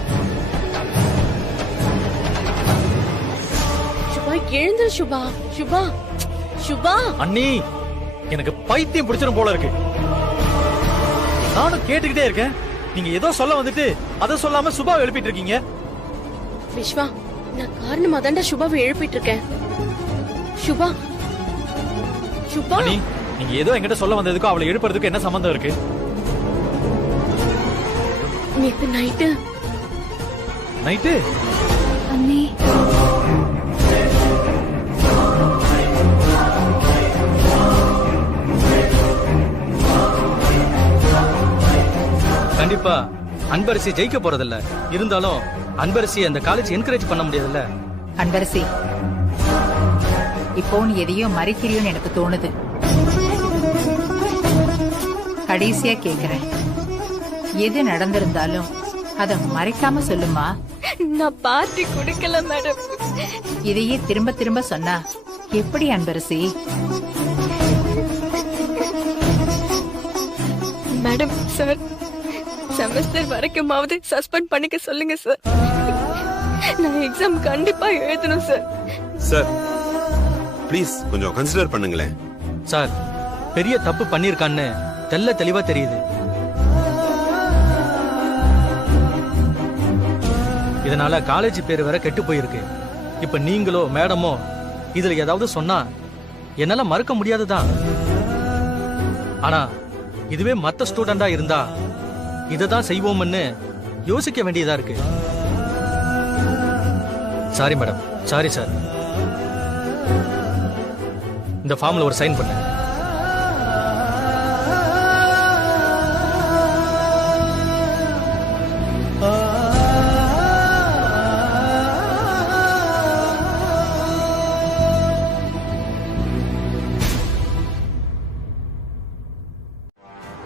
சுபா, எழுந்து சுபா. சுபா, சுபா. அண்ணி, எனக்கு பைத்தியம் பிடிச்சிரும் போல இருக்கு. நானும் கேட்டுக்கிட்டே இருக்கேன். நீங்க ஏதோ சொல்ல வந்துட்டு அதை சொல்லாம சுபாவை எழுப்பிட்டு இருக்கீங்க. விஸ்வா, நான் காரணமா தாண்டா சுபாவை எழுப்பிட்டு இருக்கேன். சுபா, சுபா. அண்ணி, நீங்க ஏதோ என்கிட்ட சொல்ல வந்ததுக்கும் அவளை எழுப்புறதுக்கு என்ன சம்பந்தம் இருக்கு? நேத்து நைட்டு அண்ணி, கண்டிப்பா அன்பரசி ஜெயிக்க போறதில்ல. இருந்தாலும் அன்பரசி அந்த காலேஜ் என்கரேஜ் பண்ண முடியாதுல்ல. அன்பரசி, இப்போ நீ எதையோ மறைக்கிறியோன்னு எனக்கு தோணுது. கடைசியா கேக்குறேன், எது நடந்திருந்தாலும் அத மறைக்காம சொல்லுமா. நான் பார்ட்டி குடிக்கல மேடம். இதையே திரும்ப திரும்ப சொன்னா எப்படி அன்பரசி? மேடம் சார் செமஸ்டர் வரைக்குமாவது சஸ்பெண்ட் பண்ணிக்க சொல்லுங்க சார். நான் எக்ஸாம் கண்டிப்பா எழுதணும் சார். சார் ப்ளீஸ் கொஞ்சம் கன்சிடர் பண்ணுங்களேன். சார் பெரிய தப்பு பண்ணிருக்கான்னு தெளிவா தெரியுது. இதனால காலேஜ் பேர் வேற கெட்டு போயிருக்கு. இப்ப நீங்களோ மேடமோ இதுல ஏதாவது சொன்னா என்னால மறுக்க முடியாதுதான். ஆனா இதுவே மத்த ஸ்டூடெண்டா இருந்தா இததான் செய்வோம்னு யோசிக்க வேண்டியதா இருக்கு. Sorry madam, sorry sir. இந்த ஃபார்ம்ல ஒரு சைன் பண்ணு.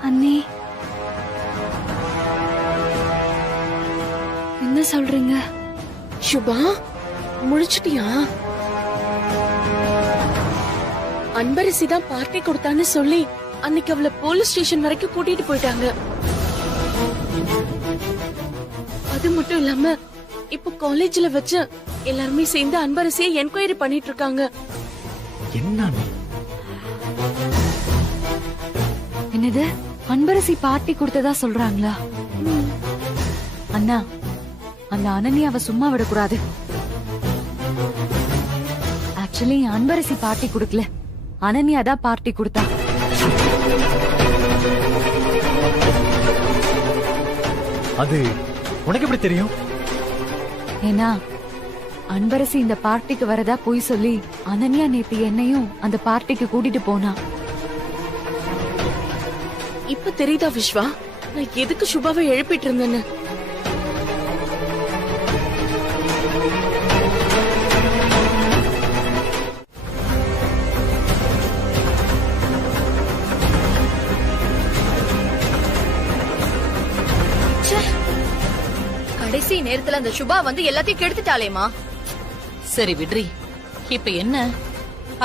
அண்ணி என்ன சொல்றீங்க? சுபா முழிச்சிட்டியா? அன்பரசி தான் பார்ட்டி கொடுத்தான்னு சொல்லி அன்னைக்கு அவளை போலீஸ் ஸ்டேஷன் வரைக்கும் கூட்டிட்டு போயிட்டாங்க. அது மட்டும் இல்லாம இப்ப காலேஜ்ல வச்சு எல்லாருமே சேர்ந்து அன்பரசியை என்கொயரி பண்ணிட்டு இருக்காங்க. என்ன என்னது அன்பரசி பார்ட்டி கொடுத்ததா சொல்றாங்களா? அண்ணா அந்த அனன்யாவை சும்மா விடக்கூடாது. ஆக்சுவலி அன்பரசி பார்ட்டி கொடுக்கல, அனன்யா தான் பார்ட்டி கொடுத்தா. அது உனக்கு எப்படி தெரியும்? ஏன்னா அன்பரசி இந்த பார்ட்டிக்கு வரதா போய் சொல்லி அனன்யா நேத்து என்னையும் அந்த பார்ட்டிக்கு கூட்டிட்டு போனா. இப்ப தெரியுதா விஸ்வா நான் எதுக்கு சுபாவை எழுப்பிட்டு இருந்தேன்னு? கடைசி நேரத்துல அந்த சுபா வந்து எல்லாத்தையும் கெடுத்துட்டாளேமா. சரி விட்ரி. இப்ப என்ன,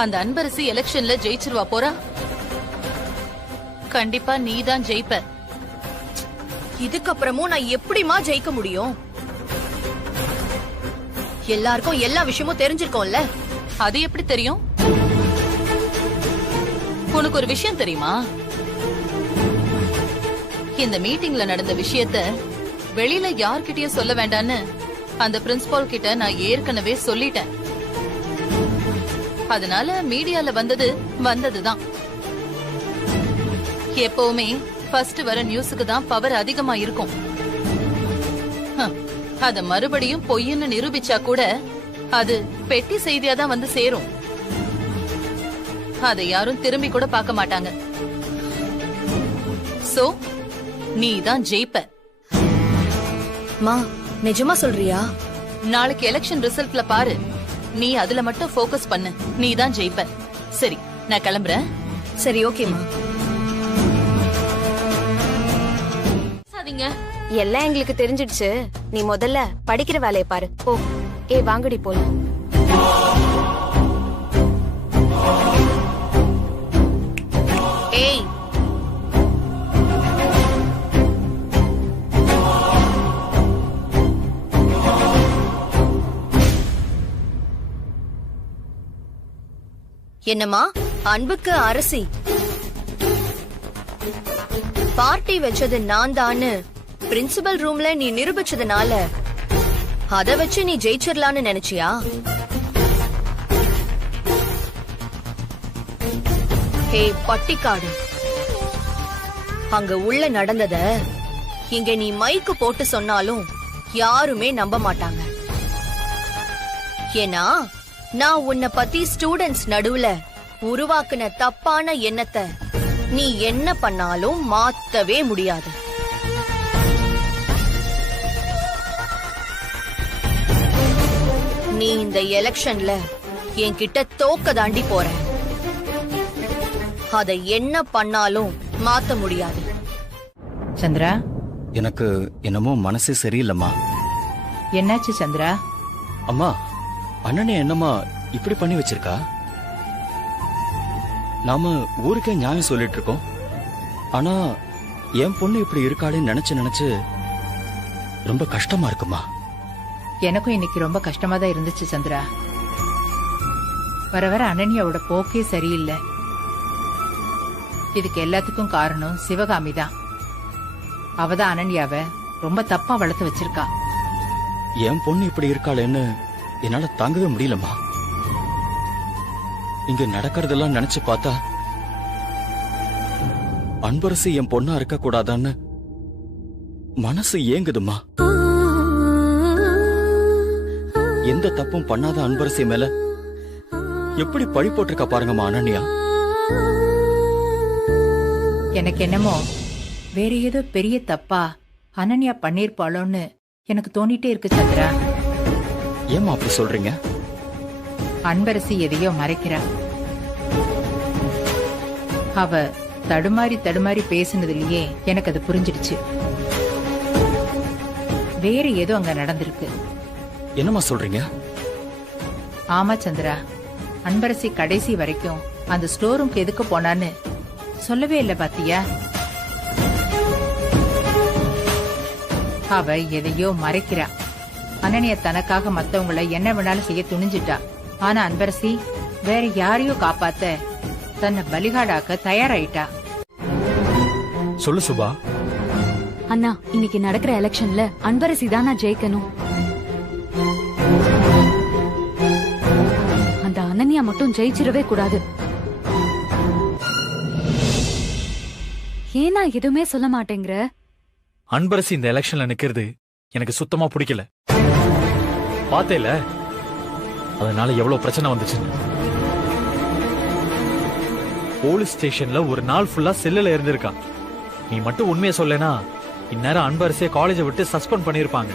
அந்த அன்பரசி எலெக்ஷன்ல ஜெயிச்சிருவா போறா? கண்டிப்பா நீதான் ஜெயிப்ப. இதுக்கப்புறமும் நான் எப்படிமா ஜெயிக்க முடியும்? எல்லாருக்கும் எல்லா விஷயமும் தெரிஞ்சிருக்கோம்ல. அது எப்படி தெரியும்? உனக்கு ஒரு விஷயம் தெரியுமா? இந்த மீட்டிங்ல நடந்த விஷயத்த வெளியில யார்கிட்டயும் சொல்ல வேண்டான்னு அந்த பிரின்சிபால் கிட்ட நான் ஏற்கனவே சொல்லிட்டேன். அதனால மீடியால வந்ததுதான். எப்பவுமே ஃபர்ஸ்ட் வர நியூஸுக்கு தான் பவர் அதிகமா இருக்கும். அத மறுபடியும் பொய்ன்னு நிரூபிச்சா கூட அது பெட்டி செய்தியா தான் வந்து சேரும். அதை யாரும் திரும்பி கூட பார்க்க மாட்டாங்க. சோ நீ தான் ஜெயிப்ப. மா நிஜமா சொல்றியா? நாளைக்கு எலெக்ஷன் ரிசல்ட்ல பாரு. நீ அதுல மட்டும் ஃபோக்கஸ் பண்ணு. நீ தான் ஜெயிப்ப. சரி நான் கிளம்புறேன். சரி ஓகேமா. எல்லாம் எங்களுக்கு தெரிஞ்சிடுச்சு. நீ முதல்ல படிக்கிற வேலையை பாரு. ஓ ஏ வாங்கடி போலாம். ஏய் என்னம்மா அன்புக்கு அரசி பார்ட்டி வச்சது நான் தான்னு பிரின்சிபல் ரூம்ல நீ நிரூபிச்சதுனால அத வச்சு நீ ஜெயிச்சிடலான்னு நினைச்சியா? ஹே பட்டிக்காடு, அங்க உள்ள நடந்தத இங்க நீ மைக்கு போட்டு சொன்னாலும் யாருமே நம்ப மாட்டாங்க. ஏன்னா நான் உன்னை பத்தி ஸ்டூடெண்ட்ஸ் நடுவுல உருவாக்குன தப்பான எண்ணத்தை நீ என்ன பண்ணாலும் மாத்தவே முடியாது. நீ இந்த எலெக்ஷன்ல என்கிட்ட தோக்க தாண்டி போற. அதை என்ன பண்ணாலும் மாத்த முடியாது. சந்திரா, எனக்கு என்னமோ மனசே சரியில்லைம்மா. என்னாச்சு சந்திரா? அம்மா, அண்ணனே என்னம்மா இப்படி பண்ணி வச்சிருக்கா? நாம ஊருக்கே நியாயம் சொல்லிட்டு இருக்கோம். ஆனா என் பொண்ணு இப்படி இருக்காளேன்னு நினைச்சு நினைச்சு ரொம்ப கஷ்டமா இருக்குமா. எனக்கும் இன்னைக்கு ரொம்ப கஷ்டமா தான் இருந்துச்சு சந்திரா. வர வர அனன்யாவோட போக்கே சரியில்லை. இதுக்கு எல்லாத்துக்கும் காரணம் சிவகாமி தான். அவதான் அனன்யாவை ரொம்ப தப்பா வளர்த்து வச்சிருக்கா. என் பொண்ணு இப்படி இருக்காளேன்னு என்னால தாங்கவே முடியலம்மா. இங்க நடக்கிறதெல்லாம் நினைச்சு பார்த்தா அன்பரசு என் பொண்ணா இருக்க கூடாதான்னு மனசு ஏங்குதுமா. எந்த தப்பும் பண்ணாத அன்பரசி மேல எப்படி பழி போட்டிருக்கா பாருங்கம்மா அனன்யா. எனக்கு என்னமோ வேற ஏதோ பெரிய தப்பா அனன்யா பண்ணிருப்பாளோன்னு எனக்கு தோணிட்டே இருக்கு சந்திரா. ஏமா அப்படி சொல்றீங்க? அன்பரசி எதையோ மறைக்கிறா. அவ தடுமாறி தடுமாறி பேசுனதுலயே எனக்கு அது புரிஞ்சிடுச்சு. வேற ஏதோ அங்க நடந்திருக்கு. என்னமா சொல்றீங்க? ஆமா சந்திரா, அன்பரசி கடைசி வரைக்கும் அந்த ஸ்டோர் ரூம்க்கு எதுக்கு போனான்னு சொல்லவே இல்ல பாத்தியா? அவ எதையோ மறைக்கிறா. அனன்யா தனக்காக மத்தவங்களை என்ன வேணாலும் செய்ய துணிஞ்சிட்டா. ஆனா அன்பரசி வேற யாரையோ காப்பாத்த தன்னை பலிகாடாக்க தயாராயிட்டா. சொல்லு சுபா. அண்ணா, இன்னைக்கு நடக்கிற எலெக்ஷன்ல அன்பரசி தான் நான் ஜெயிக்கணும். அந்த அனன்யா மட்டும் ஜெயிச்சிடவே கூடாது. ஏன்னா எதுவுமே சொல்ல மாட்டேங்கிற? அன்பரசி இந்த எலெக்ஷன்ல நிக்கிறது எனக்கு சுத்தமா பிடிக்கல. பாத்தேல அதனால எவ்வளவு பிரச்சனை வந்துச்சு. போலீஸ் ஸ்டேஷன்ல ஒரு நாள் ஃபுல்லா செல்லுல இருந்திருக்கா. நீ மட்டும் உண்மையை சொல்லனா இந்நேரம் அன்பரசியை காலேஜை விட்டு சஸ்பெண்ட் பண்ணிருப்பாங்க.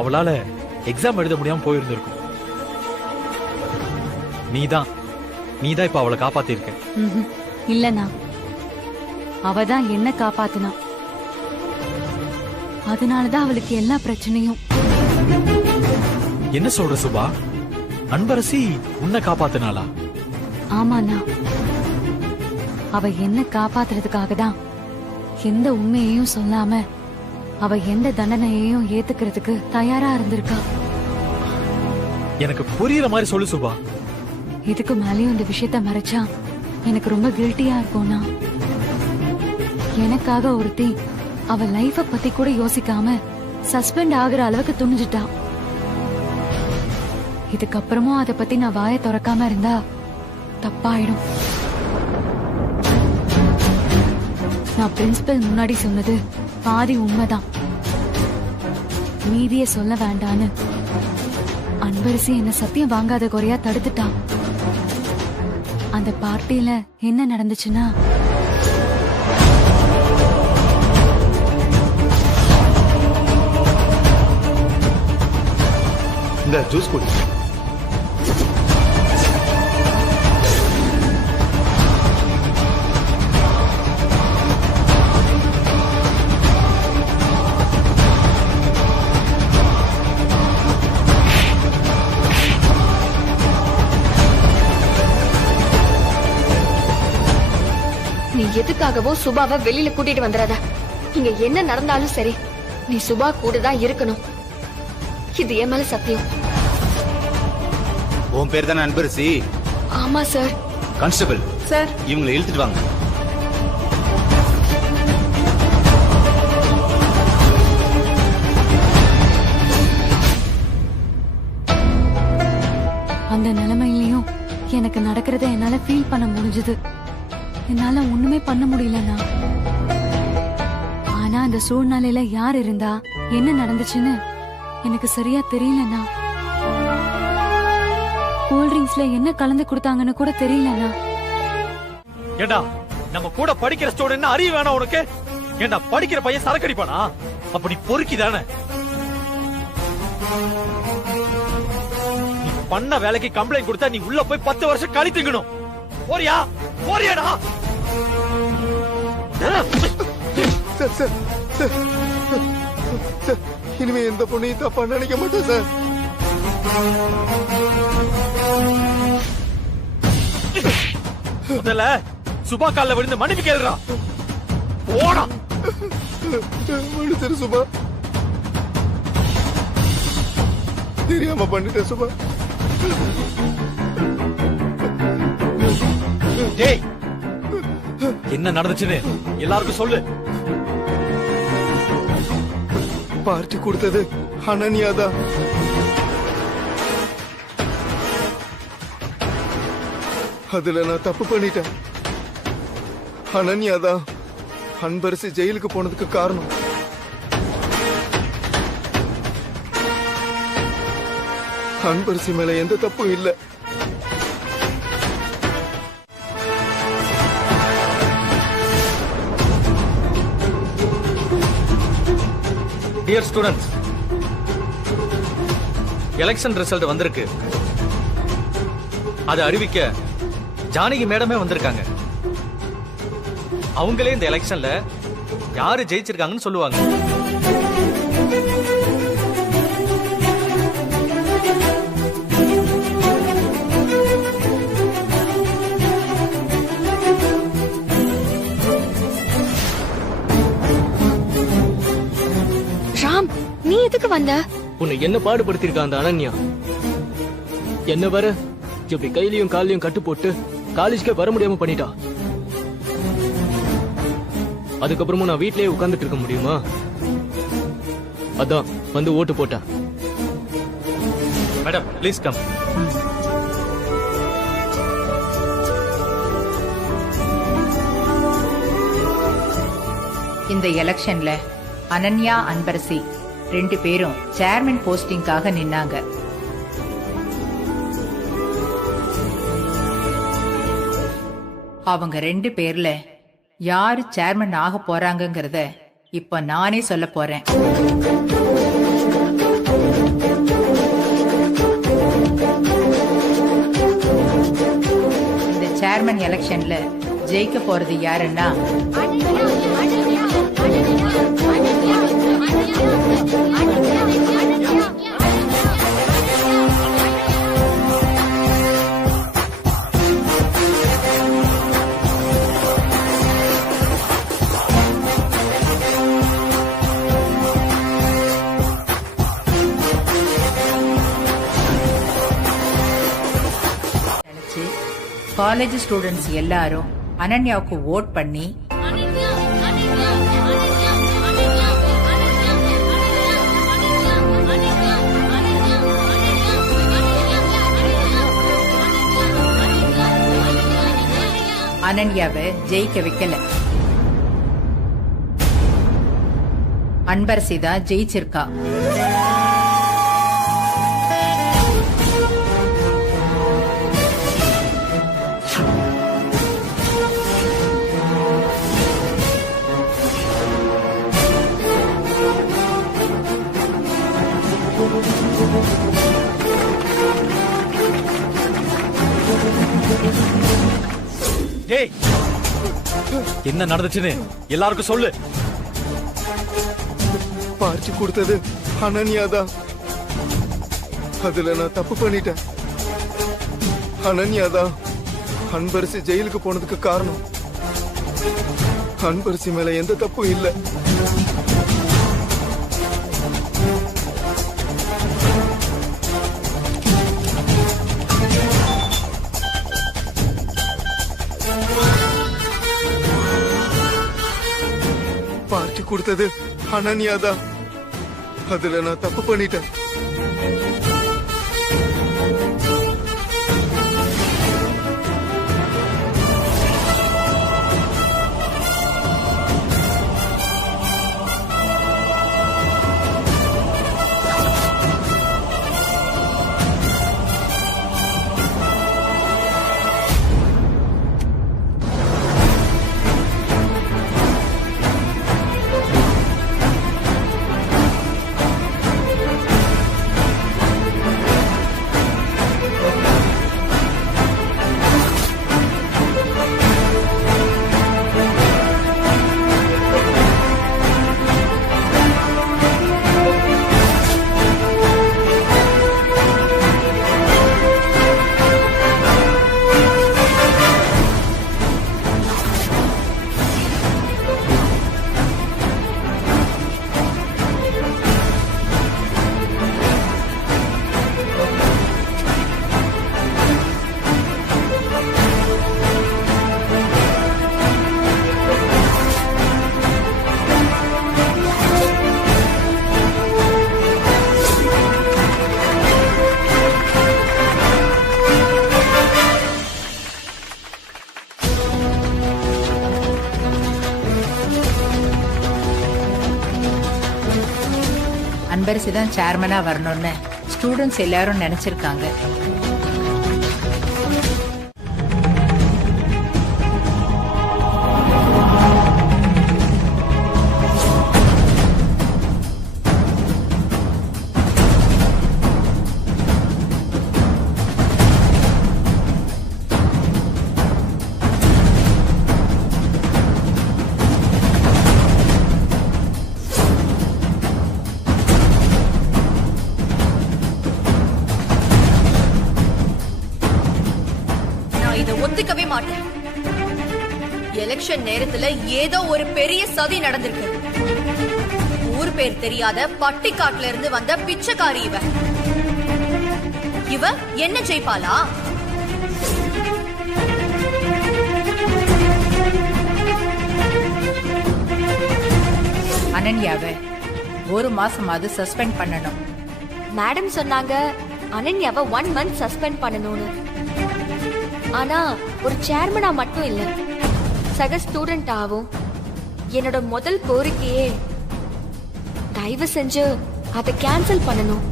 அவளால எக்ஸாம் எழுத முடியாம போயிருந்திருக்கும். நீதான் இப்ப அவளை காப்பாத்திருக்க. இல்லனா அவதான் என்ன காப்பாத்தினா. அதனாலதான் அவளுக்கு எல்லா பிரச்சனையும். என்ன சொல்ற சுபா? அன்பரசி உன்னை காப்பாத்தினாளா? ஆமாண்ணா, அவ என்ன காப்பாத்துறதுக்காக தான் எந்த உண்மையையும் சொல்லாம அவ எந்த தண்டனையையும் ஏத்துக்கிறதுக்கு தயாரா இருந்திருக்கா. எனக்கு புரியுற மாதிரி சொல்லு சுபா. இதுக்கு மேலேயும் இந்த விஷயத்த மறைச்சா எனக்கு ரொம்ப கில்ட்டியா இருக்கும்னா. எனக்காக ஒருத்தி அவ லைஃப பத்தி கூட யோசிக்காம சஸ்பெண்ட் ஆகுற அளவுக்கு துணிஞ்சிட்டா. இதுக்கப்புறமும் அத பத்தி நான் வாயை திறக்காம இருந்தா தப்பாயிடும். நான் பிரின்சிபல் முன்னாடி சொன்னது பாதி உண்மைதான். மீதிய சொல்ல வேண்டான்னு அன்பரசி என்ன சத்தியம் வாங்காத குறையா தடுத்துட்டா. அந்த பார்ட்டியில என்ன நடந்துச்சுன்னா, இந்த ஜூஸ் குடி. நீ எதுக்காகவோ சுபாவை வெளியில கூட்டிட்டு வந்துடாத. இங்க என்ன நடந்தாலும் சரி, நீ சுபா கூட தான் இருக்கணும். இது என் மேல சத்தியம். உன் பேர் தானே அன்பரசி? ஆமா சார். கான்ஸ்டபிள் சார், இவங்களை இழுத்துட்டு வாங்க. அந்த நிலைமையிலயும் எனக்கு நடக்கிறத என்னால ஃபீல் பண்ண முடிஞ்சது. என்னால ஒண்ணுமே பண்ண முடியலண்ணா. ஆனா அந்த சூழ்நிலையில யார் இருந்தா என்ன நடந்துச்சுன்னு எனக்கு சரியா தெரியலண்ணா. கூல்ட்ரிங்க்ஸ்ல என்ன கலந்து கொடுத்தாங்கன்னு கூட தெரியலண்ணா. ஏண்டா நம்ம கூட படிக்கிற ஸ்டூடெண்ட் அறிய வேணாம் உனக்கு? ஏண்டா படிக்கிற பையன் சரக்கடிப்பானா? அப்படி பொறுக்கி தானே நீ பண்ண வேலைக்கு கம்ப்ளைண்ட் கொடுத்தா நீ உள்ள போய் 10 வருஷம் கழித்துக்கணும். போறியா? போறியாடா? இனிமே எந்த பொண்ணையும் தப்பா நினைக்க மாட்டேன் சார். முதல்ல சுபா கால்ல விழுந்து மன்னிப்பு கேளுடா. போடா. மன்னிச்சிரு சுபா, தெரியாம பண்ணிட்டேன் சுபா. டேய், என்ன நடந்துச்சுன்னு எல்லாருக்கும் சொல்லு. பார்ட்டி கொடுத்தது அனன்யாதான். அதுல நான் தப்பு பண்ணிட்டேன். அனன்யாதான் அன்பரசி ஜெயிலுக்கு போனதுக்கு காரணம். அன்பரசி மேல எந்த தப்பும் இல்ல. டியர் ஸ்டூடெண்ட்ஸ், எலெக்ஷன் ரிசல்ட் வந்திருக்கு. அதை அறிவிக்க ஜானகி மேடமே வந்திருக்காங்க. அவங்களே இந்த எலெக்ஷன்ல யாரு ஜெயிச்சிருக்காங்கன்னு சொல்லுவாங்க. ராம், நீ எதுக்கு வந்த? உன்னை என்ன பாடுபடுத்திருக்கா அந்த அனன்யா? என்ன வர இப்படி கையிலயும் காலையும் கட்டு போட்டு காலேஜ்க்கே வர முடியாம பண்ணிட்டா. அதுக்கப்புறமும் நான் வீட்லயே உட்கார்ந்துட்டு இருக்க முடியுமா? அதான் வந்து ஓட்டு போட்டேன். Madam please come. இந்த எலெக்ஷன்ல அனன்யா, அன்பரசி 2 பேரும் சேர்மன் போஸ்டிங்காக நின்னாங்க. அவங்க 2 பேர்ல யாரு சேர்மன் ஆக போறாங்கங்கறத இப்ப நானே சொல்ல போறேன். இந்த சேர்மன் எலெக்ஷன்ல ஜெயிக்க போறது யாருன்னா காலேஜ் ஸ்டூடெண்ட்ஸ் எல்லாரும் அனன்யாவுக்கு ஓட் பண்ணி அனன்யாவை ஜெயிக்க வைக்கல. அன்பரசி தான் ஜெயிச்சிருக்கா. டேய், என்ன நடந்துச்சுன்னு எல்லாருக்கும் சொல்லு. பார்ட்டி கொடுத்தது அனன்யாதான். அதுல நான் தப்பு பண்ணிட்டேன். அனன்யாதான் அன்பரசி ஜெயிலுக்கு போனதுக்கு காரணம். அன்பரசி மேல எந்த தப்பும் இல்ல. பார்ட்டி கொடுத்தது அனன்யாதான். அதுல நான் தப்பு பண்ணிட்டேன். அன்பரசி தான் சேர்மனா வரணும்னு ஸ்டூடெண்ட்ஸ் எல்லாரும் நினைச்சிருக்காங்க. ஒத்துக்கவே மாட்டேன். எலெக்ஷன் நேரத்துல ஏதோ ஒரு பெரிய சதி நடந்திருக்கு. ஊர் பேர் தெரியாத பட்டிக்காட்டுல இருந்து வந்த பிச்சைக்காரி இவ என்ன ஜெயிப்பாளா? அனன்யாவை ஒரு மாசமாவது சஸ்பெண்ட் பண்ணணும். மேடம் சொன்னாங்க அனன்யாவை 1 month சஸ்பெண்ட் பண்ணணும்னு. ஆனா ஒரு சேர்மனா மட்டும் இல்ல, சக ஸ்டூடெண்ட் ஆகும். என்னோட முதல் கோரிக்கையே தயவு செஞ்சு அதை கேன்சல் பண்ணணும்.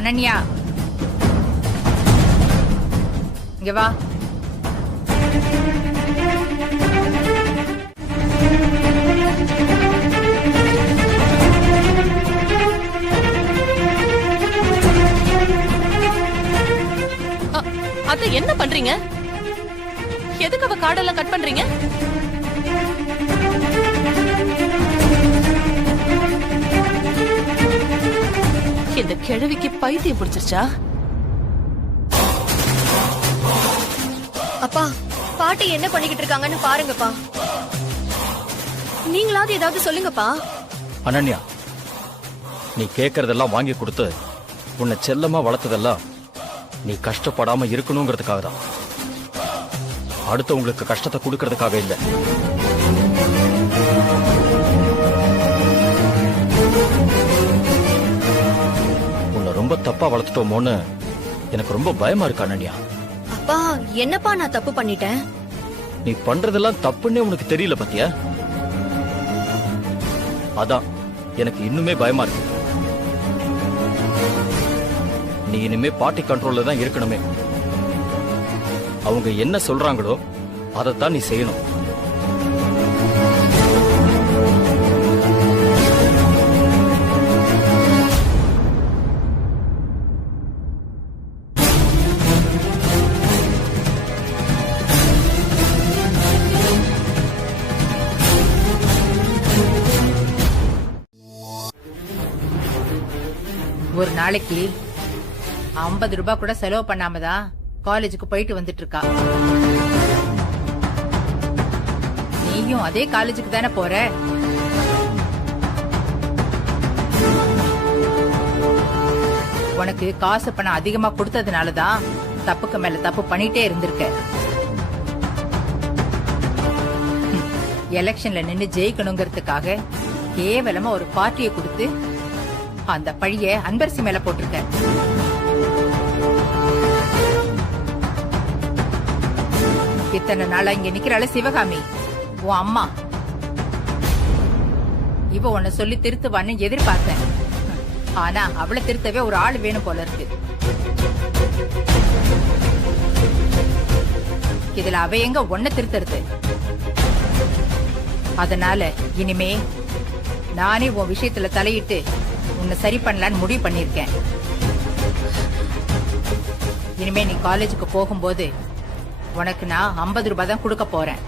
அனன்யா இங்க வா. அத என்ன பண்றீங்க? எதுக்கு அவ கார்டெல்லாம் கட் பண்றீங்க? இந்த கிழவிக்கு பைத்தியம் பிடிச்சிருச்சா? அப்பா, பாட்டி என்ன பண்ணிக்கிட்டு இருக்காங்கன்னு பாருங்கப்பா. நீங்களாவது ஏதாவது சொல்லுங்கப்பா. அனன்யா, நீ கேக்குறதெல்லாம் வாங்கி கொடுத்து உன்னை செல்லமா வளர்த்ததெல்லாம் நீ கஷ்டப்படாம இருக்கணுங்கிறதுக்காக தான். அடுத்தவங்களுக்கு கஷ்டத்தை கொடுக்கறதுக்காக இல்ல. உன்னை ரொம்ப தப்பா வளர்த்துட்டோமோன்னு எனக்கு ரொம்ப பயமா இருக்கு அனன்யா. அப்பா, என்னப்பா நான் தப்பு பண்ணிட்டேன்? நீ பண்றதெல்லாம் தப்புன்னே உனக்கு தெரியல பத்தியா? அதான் எனக்கு இன்னுமே பயமா இருக்கு. நீ இனிமே பாட்டி கண்ட்ரோல்ல தான் இருக்கணுமே. அவங்க என்ன சொல்றாங்களோ அதைத்தான் நீ செய்யணும். ஒரு நாளைக்கு 50 ரூபாய் கூட செலவு பண்ணாமதான் காலேஜுக்கு போயிட்டு வந்துட்டு இருக்கா. நீயும் அதே காலேஜுக்கு தானே போற? உனக்கு காசு பணம் அதிகமா கொடுத்ததுனாலதான் தப்புக்கு மேல தப்பு பண்ணிட்டே இருந்திருக்க. எலெக்ஷன்ல நின்னு ஜெயிக்கணுங்கிறதுக்காக கேவலமா ஒரு பார்ட்டியை கொடுத்து அந்த பழிய அன்பரசி மேல போட்டிருக்க. இத்தனை நாளா இங்க நிக்கிறாள சிவகாமி, உன் அம்மா. இவ உன்னை சொல்லி திருத்துவான்னு எதிர்பார்த்தேன். ஆனா அவளை திருத்தவே ஒரு ஆள் வேணும் போல இருக்கு. இதுல அவ எங்க ஒன்ன திருத்துறது? அதனால இனிமே நானே உன் விஷயத்துல தலையிட்டு உன்னை சரி பண்ணலான்னு முடிவு பண்ணிருக்கேன். இனிமே நீ காலேஜுக்கு போகும்போது உனக்கு நான் 50 ரூபாய் தான் கொடுக்க போறேன்.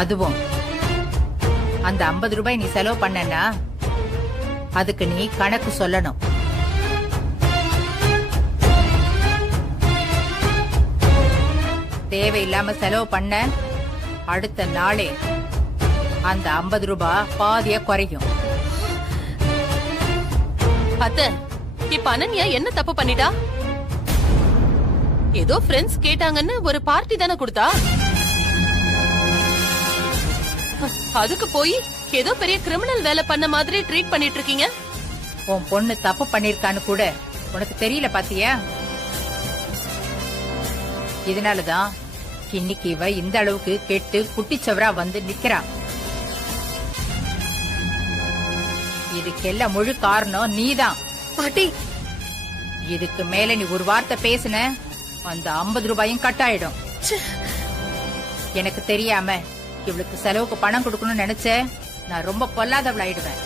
அதுவும் அந்த 50 ரூபாய் நீ செலவு பண்ணனா அதுக்கு நீ கணக்கு சொல்லணும். தேவையில்லாம செலவு பண்ண அடுத்த நாளே அந்த 50 ரூபாய் பாதியா குறையும். அத்தை, இப்ப அனன்யா என்ன தப்பு பண்ணிட்டா? ஏதோ ஃப்ரெண்ட்ஸ் கேட்டாங்கன்னு ஒரு பார்ட்டி தானே கொடுத்தா. அதுக்கு போய் ஏதோ பெரிய கிரிமினல் வேலை பண்ண மாதிரி ட்ரீட் பண்ணிட்டு இருக்கீங்க. உன் பொண்ணு தப்பு பண்ணிருக்கான்னு கூட உனக்கு தெரியல பாத்தியா? இதனாலதான் இன்னைக்கு இவ இந்த அளவுக்கு கெட்டு குட்டிச்சவரா வந்து நிக்கிறா. இதுக்கெல்லாம் முழு காரணம் நீதான் பாட்டி. இதுக்கு மேல நீ ஒரு வார்த்தை பேசுன அந்த 50 ரூபாயும் கட்டாயிடும். எனக்கு தெரியாம இவளுக்கு செலவுக்கு பணம் கொடுக்கணும்னு நினைச்ச நான் ரொம்ப பொல்லாதவளாயிடுவேன்.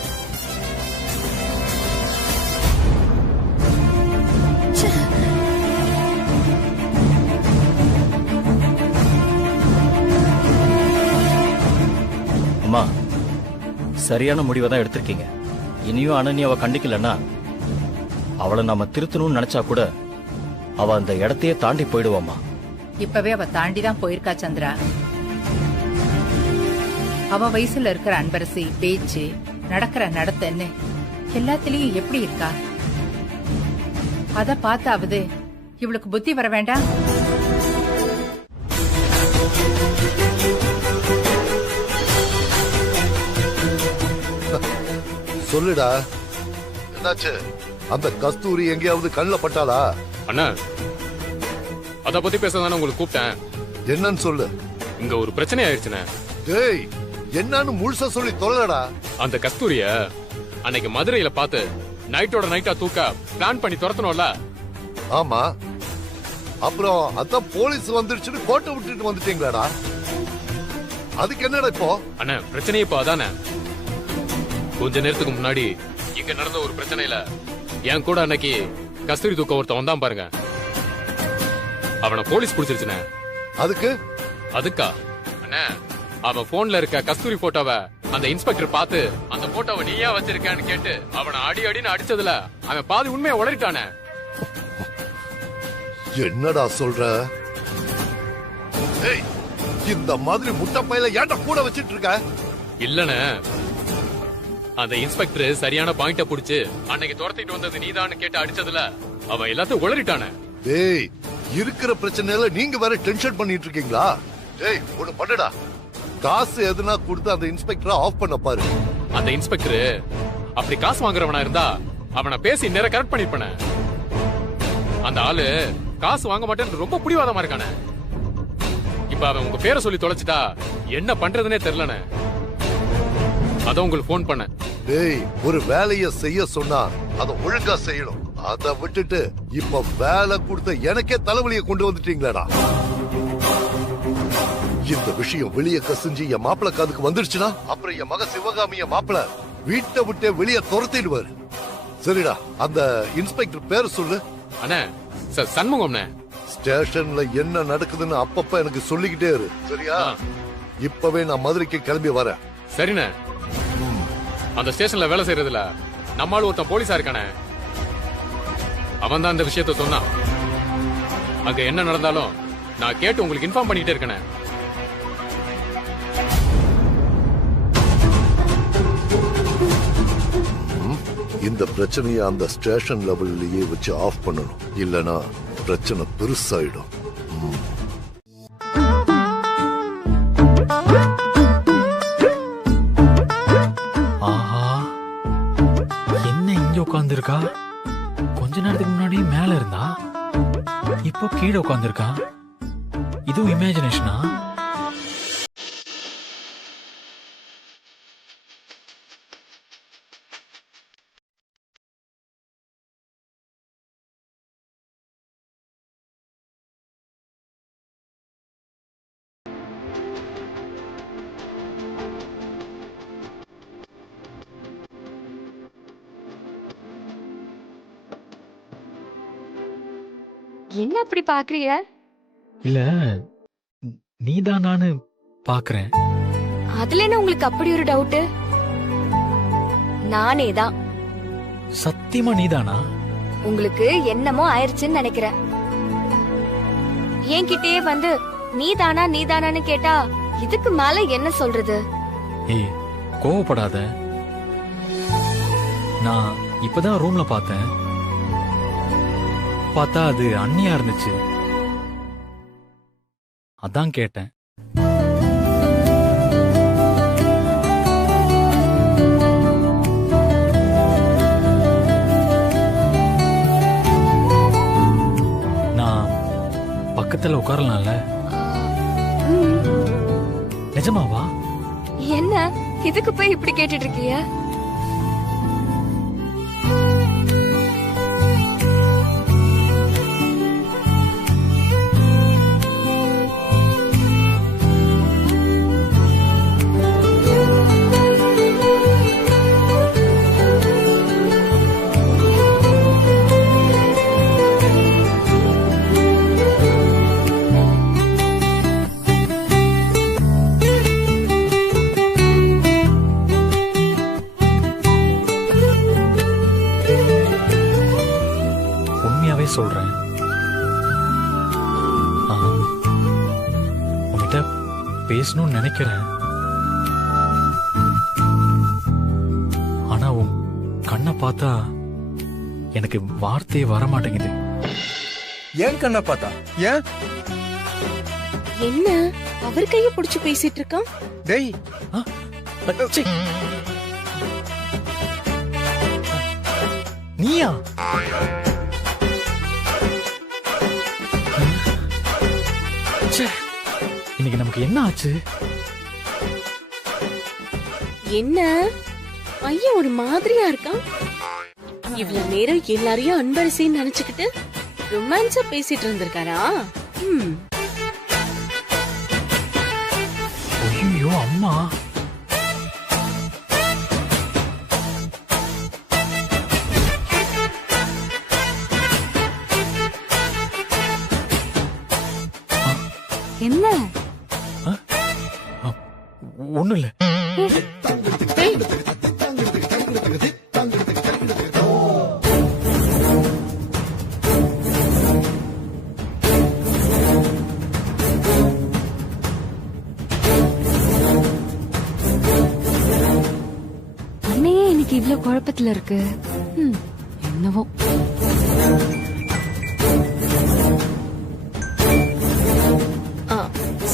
அம்மா, சரியான முடிவை தான் எடுத்திருக்கீங்க. இனியும் அனன்யாவை கண்டிக்கலன்னா அவளை நாம திருத்தணும்னு நினைச்சா கூட அவ அந்த இடத்தையே தாண்டி போயிடுவாமா. இப்பவே அவ தாண்டிதான் போயிருக்கா சந்திரா. அவ வயசுல இருக்கிற அன்பரசி பேச்சு, நடக்கிற நடத்தன்னு எல்லாத்திலயும் எப்படி இருக்கா? அத பார்த்தாவது இவளுக்கு புத்தி வர வேண்டாம்? சொல்லுடா, என்னாச்சு? அந்த கஸ்தூரி எங்கேயாவது கண்ணில் பட்டாளா? அண்ணா, அத பத்தி பேசதானே உங்களுக்கு கூப்பிட்டேன். என்னன்னு சொல்லு. இங்க ஒரு பிரச்சனை ஆயிடுச்சுண்ணே. டேய், என்னன்னு முழுசா சொல்லி தொலைடா. அந்த கஸ்தூரிய அன்னைக்கு மதுரையில பார்த்து நைட்டோட நைட்டா தூக்க பிளான் பண்ணி துரத்தணும்ல. ஆமா, அப்புறம் அதான் போலீஸ் வந்துருச்சுன்னு கோட்டை விட்டுட்டு வந்துட்டீங்களாடா? அதுக்கு என்னடா இப்போ? அண்ணா, பிரச்சனை இப்போ அதானே. கொஞ்ச நேரத்துக்கு முன்னாடி இங்க நடந்த ஒரு பிரச்சனையில என் கூட அன்னைக்கு கஸ்தூரி தூக்க ஒருத்தன் வந்தான் பாருங்க. அவனை போலீஸ் பிடிச்சிருச்சுண்ணே. அதுக்கா அண்ணா, அவன் போன்ல இருக்க கஸ்தூரி போட்டோவை அந்த இன்ஸ்பெக்டர் பார்த்து அந்த போட்டோவை நீயா வச்சிருக்கான்னு கேட்டு அவனை அடி அடின்னு அடிச்சதுல அவன் பாதி உண்மையை உளறிட்டானே. என்னடா சொல்ற? இந்த மாதிரி முட்டை பையில ஏன்டா கூட வச்சிட்டு இருக்க? இல்லண்ணே, அந்த இன்ஸ்பெக்டர் சரியான பாயிண்ட புடிச்சு அன்னைக்கு துரத்திட்டு வந்தது நீதான்னு கேட்டு அடிச்சதுல அவன் எல்லாத்தையும் உளறிட்டானே. டேய், இருக்கிற பிரச்சனையில நீங்க வேற டென்ஷன் பண்ணிட்டு இருக்கீங்களா? டேய், ஒண்ணு பண்ணுடா, காசு எதுனா கொடுத்து அந்த இன்ஸ்பெக்டரை ஆஃப் பண்ண பாரு. அந்த இன்ஸ்பெக்டர் அப்படி காசு வாங்குறவனா இருந்தா அவனை பேசி நேர கரெக்ட் பண்ணிருப்பானே. அந்த ஆளு காசு வாங்க மாட்டேன்னு ரொம்ப புடிவாதமா இருக்கானே. இப்ப அவன் உங்க பேரை சொல்லி தொலைச்சிட்டா என்ன பண்றதுன்னே தெரியலனே. அதான் உங்களுக்கு போன் பண்ண. டேய், ஒரு வேலைய செய்ய சொன்னா அத ஒழுங்கா செய்யணும். அத விட்டுட்டு இப்ப வேலை கொடுத்த எனக்கே தலைவலியை கொண்டு வந்துட்டீங்களாடா. இந்த விஷயம் வெளியே கசிஞ்சு என் மாப்பிள காதுக்கு வந்துருச்சுன்னா அப்புறம் என் மக சிவகாமிய மாப்பிள வீட்டை விட்டு வெளியே துரத்திடுவாரு. சரிடா, அந்த இன்ஸ்பெக்டர் பேர் சொல்லு. அண்ணே, சண்முகம்ண்ணே. ஸ்டேஷன்ல என்ன நடக்குதுன்னு அப்பப்ப எனக்கு சொல்லிக்கிட்டே இரு, சரியா? இப்பவே நான் மதுரைக்கு கிளம்பி வரேன். சரிண்ணே. அந்த ஸ்டேஷன்ல வேலை செய்யறதுல நம்மால ஒருத்தன் போலீஸா இருக்கானே, அவன் தான் இந்த விஷயத்த சொன்னான். அங்க என்ன நடந்தாலும் நான் கேட்டு உங்களுக்கு இன்ஃபார்ம் பண்ணிட்டே இருக்கேன். இந்த பிரச்சனையை அந்த ஸ்டேஷன் லெவல்லயே வச்சு ஆஃப் பண்ணணும், இல்லனா பிரச்சனை பெருசாயிடும். ஆஹா, என்ன இங்க உட்கார்ந்திருக்கா? கொஞ்ச நேரத்துக்கு முன்னாடி மேல இருந்தா, இப்போ கீழே உட்கார்ந்திருக்கா. இதுவும் இமேஜினேஷனா? என்ன அப்படி பாக்குறீங்க? இல்ல, நீதான் நானு பாக்குறேன். அதுல என்ன உங்களுக்கு அப்படி ஒரு டவுட்? நானே தான். சத்தியமா நீதானா? உங்களுக்கு என்னமோ ஆயிருச்சுன்னு நினைக்கிறேன். என்கிட்டயே வந்து நீதானா நீதானான்னு கேட்டா இதுக்கு மேல என்ன சொல்றது? ஏய், கோவப்படாத. நான் இப்பதான் ரூம்ல பார்த்தேன். பார்த்தா அது அண்ணியா இருந்துச்சு. அதான் கேட்டேன். பக்கத்துல உட்காரலாம்ல? நிஜமாவா? என்ன இதுக்கு போய் இப்படி கேட்டுட்டு இருக்கிய? சொல்றேன். உன்கிட்ட பேசணும்னு நினைக்கிறேன். ஆனா உன் கண்ணை பார்த்தா எனக்கு வார்த்தையே வர மாட்டேங்குது. ஏன் கண்ணை பார்த்தா? ஏன் என்ன அவர் கைய புடிச்சு பேசிட்டு இருக்கான்? டேய் நீயா? இன்னைக்கு நமக்கு என்ன ஆச்சு? என்ன பையன் ஒரு மாதிரியா இருக்கான்? இவ்வளவு நேரம் எல்லாரையும் அன்பரசின்னு நினைச்சுக்கிட்டு ரொமான்ஸா பேசிட்டு இருந்திருக்காரா? ஐயோ அம்மா, என்ன? ஒண்ணும் இல்ல. அண்ணையே இன்னைக்கு இவ்ளோ குழப்பத்துல இருக்கு. என்னவோ.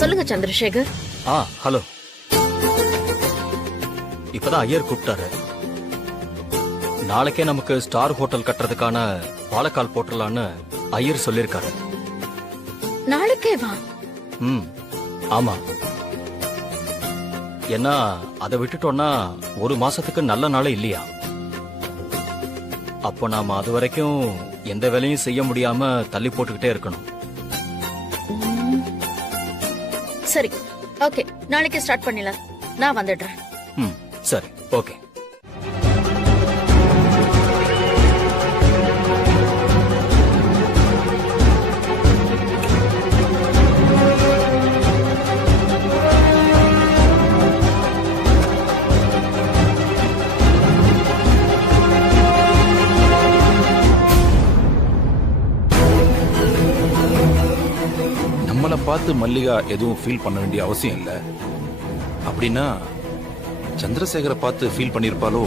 சொல்லுங்க சந்திரசேகர். ஹலோ. இப்பதான் ஐயர் கூப்பிட்டாரு. நாளைக்கே நமக்கு ஸ்டார் ஹோட்டல் கட்டுறதுக்கான பாலக்கால் போட்டுடலான்னு ஐயர் சொல்லிருக்காரு. நாளைக்கே வா. ஆமா. ஏன்னா அதை விட்டுட்டோம்னா ஒரு மாசத்துக்கு நல்ல நாளே இல்லையா? அப்போ நாம அது வரைக்கும் எந்த வேலையும் செய்ய முடியாம தள்ளி போட்டுக்கிட்டே இருக்கணும். சரி, ஓகே, நாளைக்கு ஸ்டார்ட் பண்ணிடலாம். நான் வந்துடுறேன். சரி, ஓகே. நம்மளை பார்த்து மல்லிகா எதுவும் ஃபீல் பண்ண வேண்டிய அவசியம் இல்லை. அப்படின்னா சந்திரசேகரை பார்த்து ஃபீல் பண்ணிருப்பாளோ?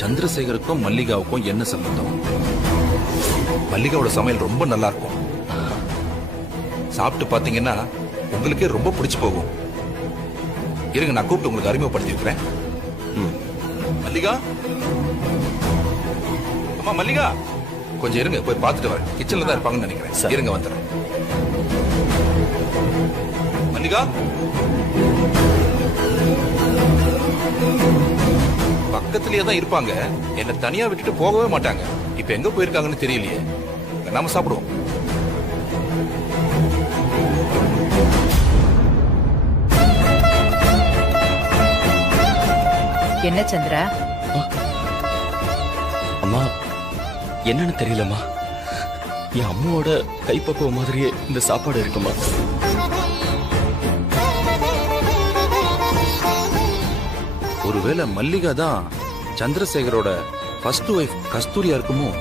சந்திரசேகருக்கும் மல்லிகாவுக்கும் என்ன சம்பந்தம்? மல்லிகாவோட சமையல் ரொம்ப நல்லா இருக்கும். சாப்பிட்டு பாத்தீங்கன்னா உங்களுக்கே ரொம்ப பிடிச்சு போகும். இருங்க, நான் கூப்பிட்டு உங்களுக்கு அறிமுகப்படுத்தி வைக்கிறேன். மல்லிகா, அம்மா மல்லிகா, கொஞ்சம் இருங்க, போய் பார்த்துட்டு வரேன். கிச்சன்ல தான் இருப்பாங்கன்னு நினைக்கிறேன். இருங்க, வந்துடுறேன். மல்லிகா, பக்கத்திலேயே தான் இருப்பாங்க. என்ன தனியா விட்டுட்டு போகவே மாட்டாங்க. இப்ப எங்க போயிருக்காங்கன்னு தெரியலையே. நாம சாப்பிடுவோம். என்ன சந்திரா? அம்மா, என்னன்னு தெரியலம்மா. என் அம்மாவோட கைப்பக்குவம் மாதிரியே இந்த சாப்பாடு இருக்குமா? ஒருவேளை மல்லிகா தான் சந்திரசேகரோட ஃபர்ஸ்ட் ஒய்ஃப் கஸ்தூரியா இருக்குமோ?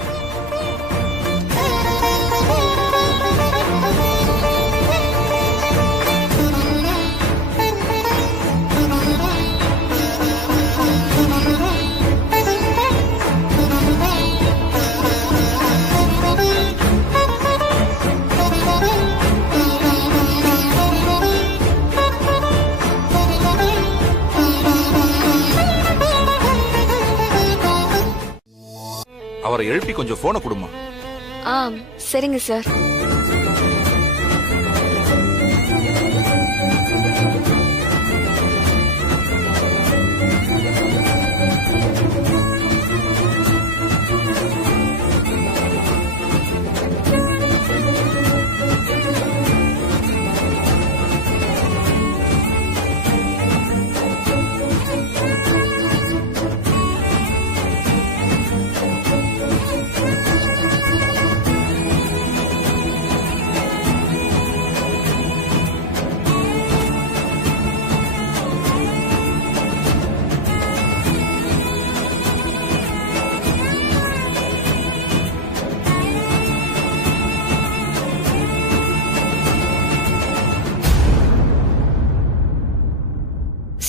அவரை எழுப்பி கொஞ்சம் போனை கொடுமா. சரிங்க சார்.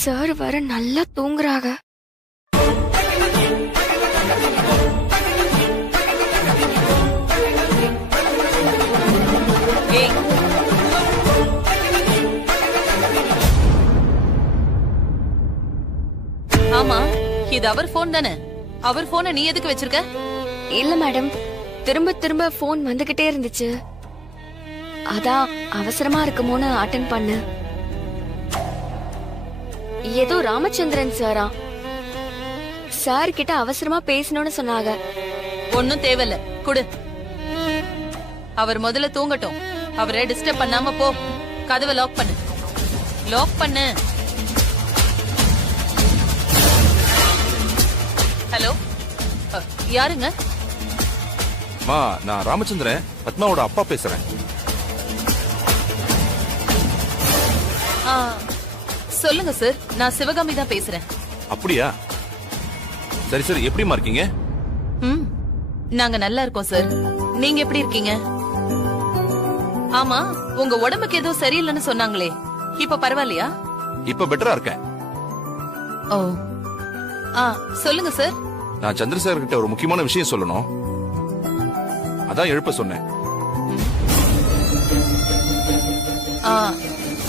சார் வர நல்லா தூங்குறாங்க. ஆமா, இது அவர் போன் தானே? அவர் போனை நீ எதுக்கு வச்சிருக்க? இல்ல மேடம், திரும்ப திரும்ப போன் வந்துகிட்டே இருந்துச்சு, அதான் அவசரமா இருக்குமோன்னு அட்டென்ட் பண்ணு. ஏதோ ராமச்சந்திரன் சாரா, சார் கிட்ட அவசரமா பேசணும்னு சொன்னாங்க. ஒன்னும் தேவையில்ல, குடு. அவர் முதல்ல தூங்கட்டும். அவரை டிஸ்டர்ப் பண்ணாம போ. கதவை லாக் பண்ணு. லாக் பண்ணு. ஹலோ, யாருங்க? மா, நான் ராமச்சந்திரன், பத்மாவோட அப்பா பேசுறேன். சொல்லுங்க சார், நான் சிவகாமி தான் பேசுறேன். அப்படியா? சரி சரி, எப்படிமா இருக்கீங்க? நாங்க நல்லா இருக்கோம் சார். நீங்க எப்படி இருக்கீங்க? ஆமா, உங்க உடம்புக்கு ஏதோ சரியில்லைன்னு சொன்னாங்களே, இப்ப பரவாயில்லையா? இப்ப பெட்டரா இருக்கேன். ஓ, சொல்லுங்க சார். நான் சந்திரசேகர் கிட்ட ஒரு முக்கியமான விஷயம் சொல்லணும், அதான் எழுப்ப சொன்னேன்.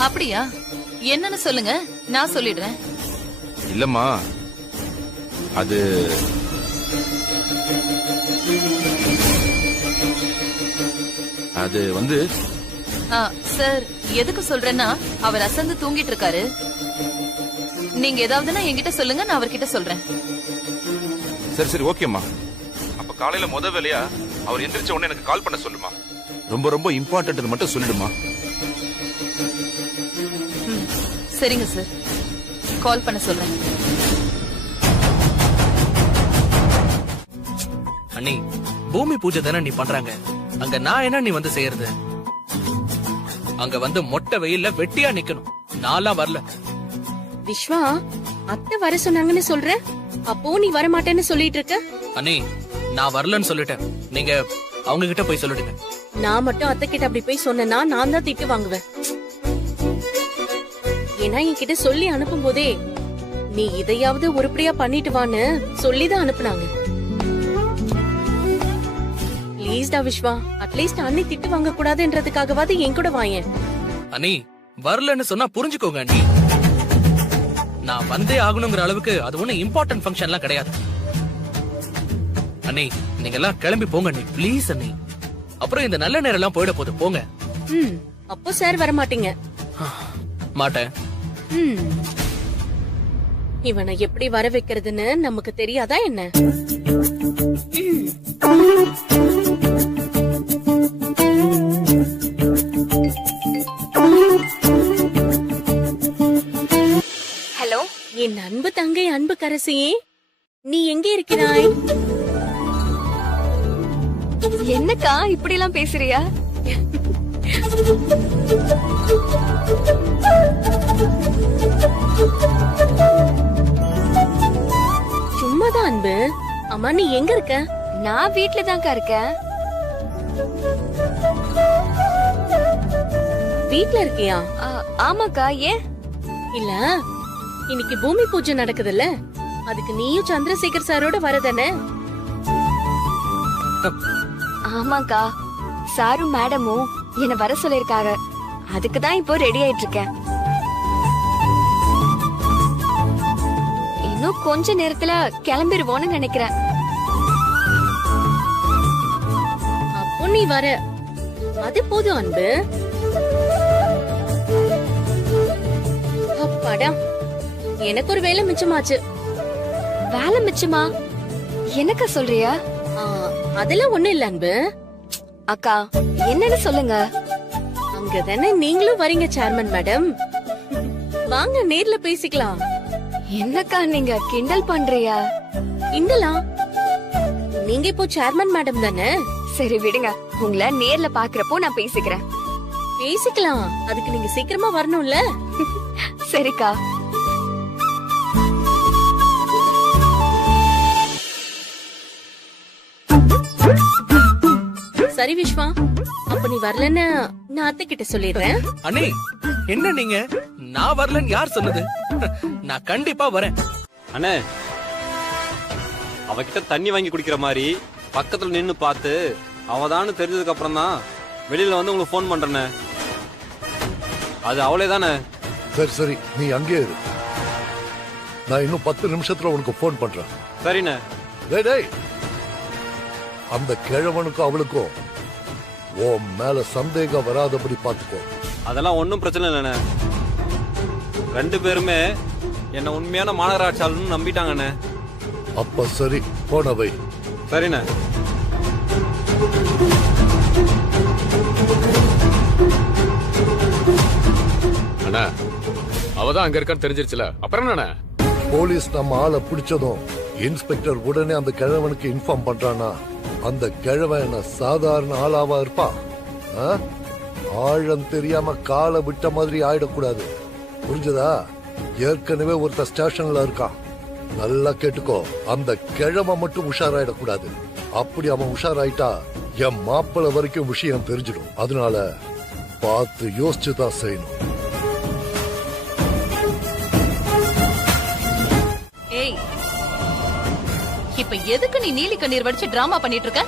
அப்படியா? என்னன்னு சொல்லுங்க, நான் சொல்லிடுறேன். இல்லம்மா, அது வந்து சார், எதுக்கு சொல்றேன்னா, அவர் அசந்து தூங்கிட்டு இருக்காரு. நீங்க ஏதாவதுன்னா என்கிட்ட சொல்லுங்க, நான் அவர்கிட்ட சொல்றேன். சரி சரி, ஓகேம்மா. அப்ப காலையில முத வேலையா அவர் எந்திரிச்ச உடனே எனக்கு கால் பண்ண சொல்லுமா. ரொம்ப ரொம்ப இம்பார்ட்டன்ட் மட்டும் சொல்லிடுமா. சரிங்க சார், கால் பண்ண சொல்றேன். அண்ணி, பூமி பூஜை தானே நீ பண்றாங்க, அங்க நான் என்ன நீ வந்து செய்யறது? அங்க வந்து மொட்டை வெயில்ல வெட்டியா நிக்கணும். நான்லாம் வரல. விஸ்வா, அத்தை வர சொன்னாங்கன்னு சொல்ற, அப்போ நீ வர மாட்டேன்னு சொல்லிட்டு இருக்க. அண்ணி, நான் வரலன்னு சொல்லிட்டேன். நீங்க அவங்க கிட்ட போய் சொல்லிடுங்க. நான் மட்டும் அத்தை கிட்ட அப்படி போய் சொன்னா நான் தான் திட்டு வாங்குவேன். ஏன்னா என்கிட்ட சொல்லி அனுப்பும் போதே நீ இதையாவது உருப்படியா பண்ணிட்டு வான்னு சொல்லிதான் அனுப்புனாங்க. ப்ளீஸ்டா விஸ்வா, அட்லீஸ்ட் அண்ணி திட்டு வாங்க கூடாதுன்றதுக்காகவாது என் கூட வாயேன். அண்ணி, வரலன்னு சொன்னா புரிஞ்சுக்கோங்க அண்ணி. நான் வந்தே ஆகணுங்கிற அளவுக்கு அது ஒண்ணு இம்பார்ட்டன்ட் ஃபங்க்ஷன்லாம் கிடையாது. அண்ணி, நீங்க எல்லாம் கிளம்பி போங்க அண்ணி, ப்ளீஸ் அண்ணி. அப்புறம் இந்த நல்ல நேரம் எல்லாம் போயிட போகுது, போங்க. அப்போ சார் வர மாட்டீங்க? மாட்டேன். இவனை எப்படி வர வைக்கிறதுன்னு நமக்கு தெரியாதா என்ன? ஹலோ, என் அன்பு தங்கை, அன்பு கரசியே, நீ எங்கே இருக்கிறாய்? என்னக்கா இப்படி எல்லாம் பேசுறியா? சும்மாதான் அன்பு. அம்மா, நீ எங்க இருக்க? நான் வீட்ல தான்க்கா இருக்கேன். வீட்ல இருக்கியா? ஆமாக்கா. ஏன்? இல்ல, இன்னைக்கு பூமி பூஜை நடக்குதுல்ல, அதுக்கு நீயும் சந்திரசேகர் சாரோட வரதானே? ஆமாக்கா, சாரும் மேடமும் என்ன வர சொல்லிருக்காங்க. அதுக்குதான் இப்போ ரெடி ஆயிட்டு இருக்கேன். இன்னும் கொஞ்ச நேரத்துல கிளம்பிடுவோன்னு நினைக்கிறேன். அப்போ நீ வர, அது போதும் அன்பு. அப்பாடா, எனக்கு ஒரு வேலை மிச்சமாச்சு. வேலை மிச்சமா? என்னக்கா சொல்றியா? அதெல்லாம் ஒண்ணு இல்ல அன்பு. அக்கா என்னன்னு சொல்லுங்க. அங்கதானே நீங்களும் வரீங்க சேர்மன் மேடம். வாங்க நேர்ல பேசிக்கலாம். என்னக்கா நீங்க கிண்டல் பண்றியா? கிண்டலா? நீங்க இப்போ சேர்மன் மேடம் தானே? சரி விடுங்க, உங்களை நேர்ல பாக்குறப்போ நான் பேசிக்கிறேன். பேசிக்கலாம், அதுக்கு நீங்க சீக்கிரமா வரணும்ல. சரிக்கா. சரி விஸ்வா, அப்ப நீ வரலன்னு நான் அத்தை கிட்ட சொல்லிடுறேன். அண்ணே என்ன நீங்க, நான் வரலன்னு யார் சொன்னது? நான் கண்டிப்பா வரேன். அண்ணே, அவகிட்ட தண்ணி வாங்கி குடிக்கிற மாதிரி பக்கத்துல நின்னு பார்த்து அவதான்னு தெரிஞ்சதுக்கு அப்புறம் தான் வெளியில வந்து உங்களுக்கு ஃபோன் பண்றேனே. அது அவளே தானே? சரி சரி, நீ அங்கே இரு. நான் இன்னும் 10 நிமிஷத்துல உனக்கு ஃபோன் பண்றேன். சரிண்ணே. டேய் டேய், அந்த கிழவனுக்கும் அவளுக்கும் உன் மேல சந்தேகம் வராதபடி பாத்துக்கோ. அதெல்லாம் ஒன்றும் பிரச்சனை இல்லைண்ணே. 2 பேருமே என்ன உண்மையான மாநகராட்சியாளர்னு நம்பிட்டாங்கண்ணே. அப்ப சரி, போன வை. சரிண்ணே. அண்ணா, அவதான் அங்க இருக்கான்னு தெரிஞ்சிருச்சுல, அப்புறம் என்ன? போலீஸ் நம்ம ஆளை பிடிச்சதும் இன்ஸ்பெக்டர் உடனே அந்த கிழவனுக்கு இன்ஃபார்ம் பண்றானா, அந்த கிழவன் என்ன சாதாரண ஆளாவா இருப்பான்? ஆழம் தெரியாம காலை விட்ட மாதிரி ஆயிடக்கூடாது, புரிஞ்சதா? ஏற்கனவே ஒருத்தர் ஸ்டேஷன்ல இருக்கான், நல்லா கேட்டுக்கோ. அந்த கிழவன் மட்டும் உஷாராயிடக்கூடாது. அப்படி அவன் உஷாராயிட்டா என் மாப்பிள்ளை வரைக்கும் விஷயம் தெரிஞ்சிடும். அதனால பார்த்து யோசிச்சுதான் செய்யணும். ஏய், இப்ப எதுக்கு நீ நீலி கண்ணீர் வடிச்சு டிராமா பண்ணிட்டு இருக்க?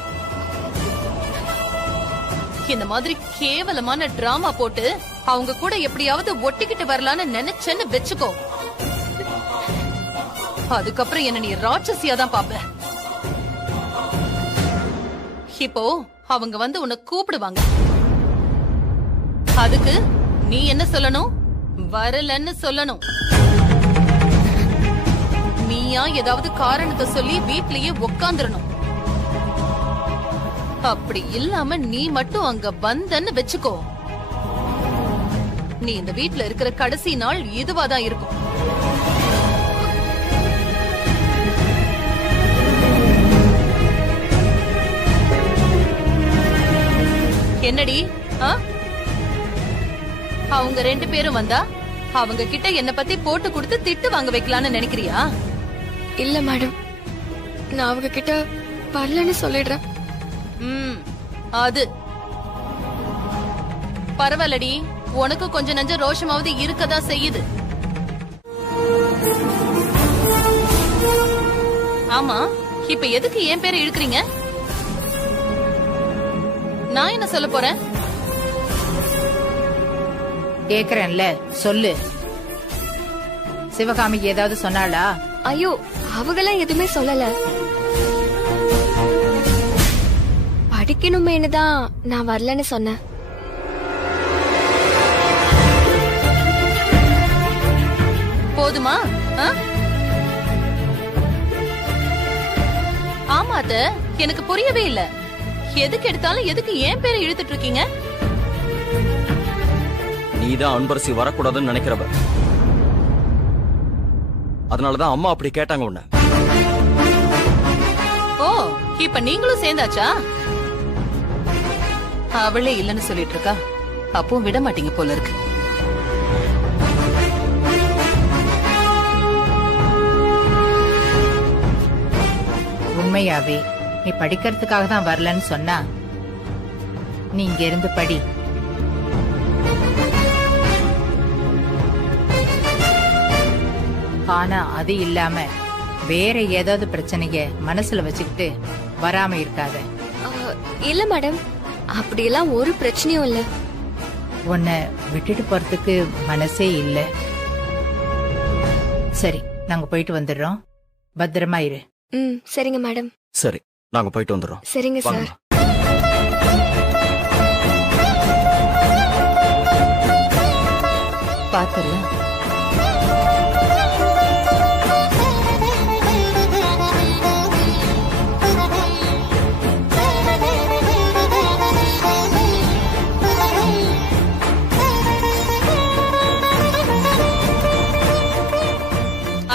இந்த மாதிரி கேவலமான டிராமா போட்டு அவங்க கூட எப்படியாவது ஒட்டிக்கிட்டு வரலான்னு நினைச்சேன்னு வெச்சுக்கோ. அதுக்கப்புறம் என்ன நீ ராட்சசியா தான் பாப்ப. இப்போ அவங்க வந்து உன்னை கூப்பிடுவாங்க. அதுக்கு நீ என்ன சொல்லணும்? வரலன்னு சொல்லணும். நீயா ஏதாவது காரணத்தை சொல்லி வீட்லயே உட்காந்துடணும். அப்படி இல்லாம நீ மட்டும் அங்க வந்தன்னு வெச்சுக்கோ, நீ இந்த வீட்ல இருக்கிற கடைசி நாள் இதுவாதான் இருக்கும். என்னடி? அவங்க 2 பேரும் வந்தா அவங்க கிட்ட என்ன பத்தி போட்டு கொடுத்து திட்டு வாங்க வைக்கலான்னு நினைக்கிறியா? இல்ல மேடம், நான் அவங்க கிட்ட வரலன்னு சொல்லிடுறேன். அது பரவாயில்லடி, உனக்கு கொஞ்சம் நஞ்ச ரோஷமாவது இருக்கதா செய்யுது. ஆமா, இப்ப எதுக்கு என் பேரை இழுக்கிறீங்க? நான் என்ன சொல்ல போறேன்? கேக்குறேன்ல, சொல்லு. சிவகாமிக்கு ஏதாவது சொன்னாளா? ஐயோ, அவங்களாம் எதுவுமே சொல்லல. படிக்கணுமேனு தான் நான் வரலன்னு சொன்னேன். போதுமா? ஆமா அத்தை, எனக்கு புரியவே இல்ல. எதுக்கு எடுத்தாலும் எதுக்கு ஏன் பேரை இழுத்துட்டு இருக்கீங்க? நீதான் அன்பரசி வரக்கூடாதுன்னு நினைக்கிறவ. அதனாலதான் அம்மா அப்படி கேட்டாங்க உன்ன. ஓ, இப்ப நீங்களும் சேர்ந்தாச்சா? அவளே இல்லன்னு சொல்லிட்டு இருக்கா, அப்போ விட மாட்டீங்க போல இருக்கு. உண்மையாவே நீ படிக்கிறதுக்காக தான் வரலன்னு சொன்னா, நீ இங்க இருந்து படி. ஆனா அது இல்லாம வேற ஏதாவது பிரச்சனைய மனசுல வச்சுக்கிட்டு வராம இருக்காத. இல்ல மேடம், அப்படியெல்லாம் ஒரு பிரச்சனையும் இல்ல. உன்னை விட்டுட்டு போறதுக்கு மனசே இல்ல. சரி, நாங்க போயிட்டு வந்துடுறோம். பத்திரமா இரு. சரிங்க மேடம். சரி, நாங்க போயிட்டு வந்துடுறோம். சரிங்க சார். பார்த்தல.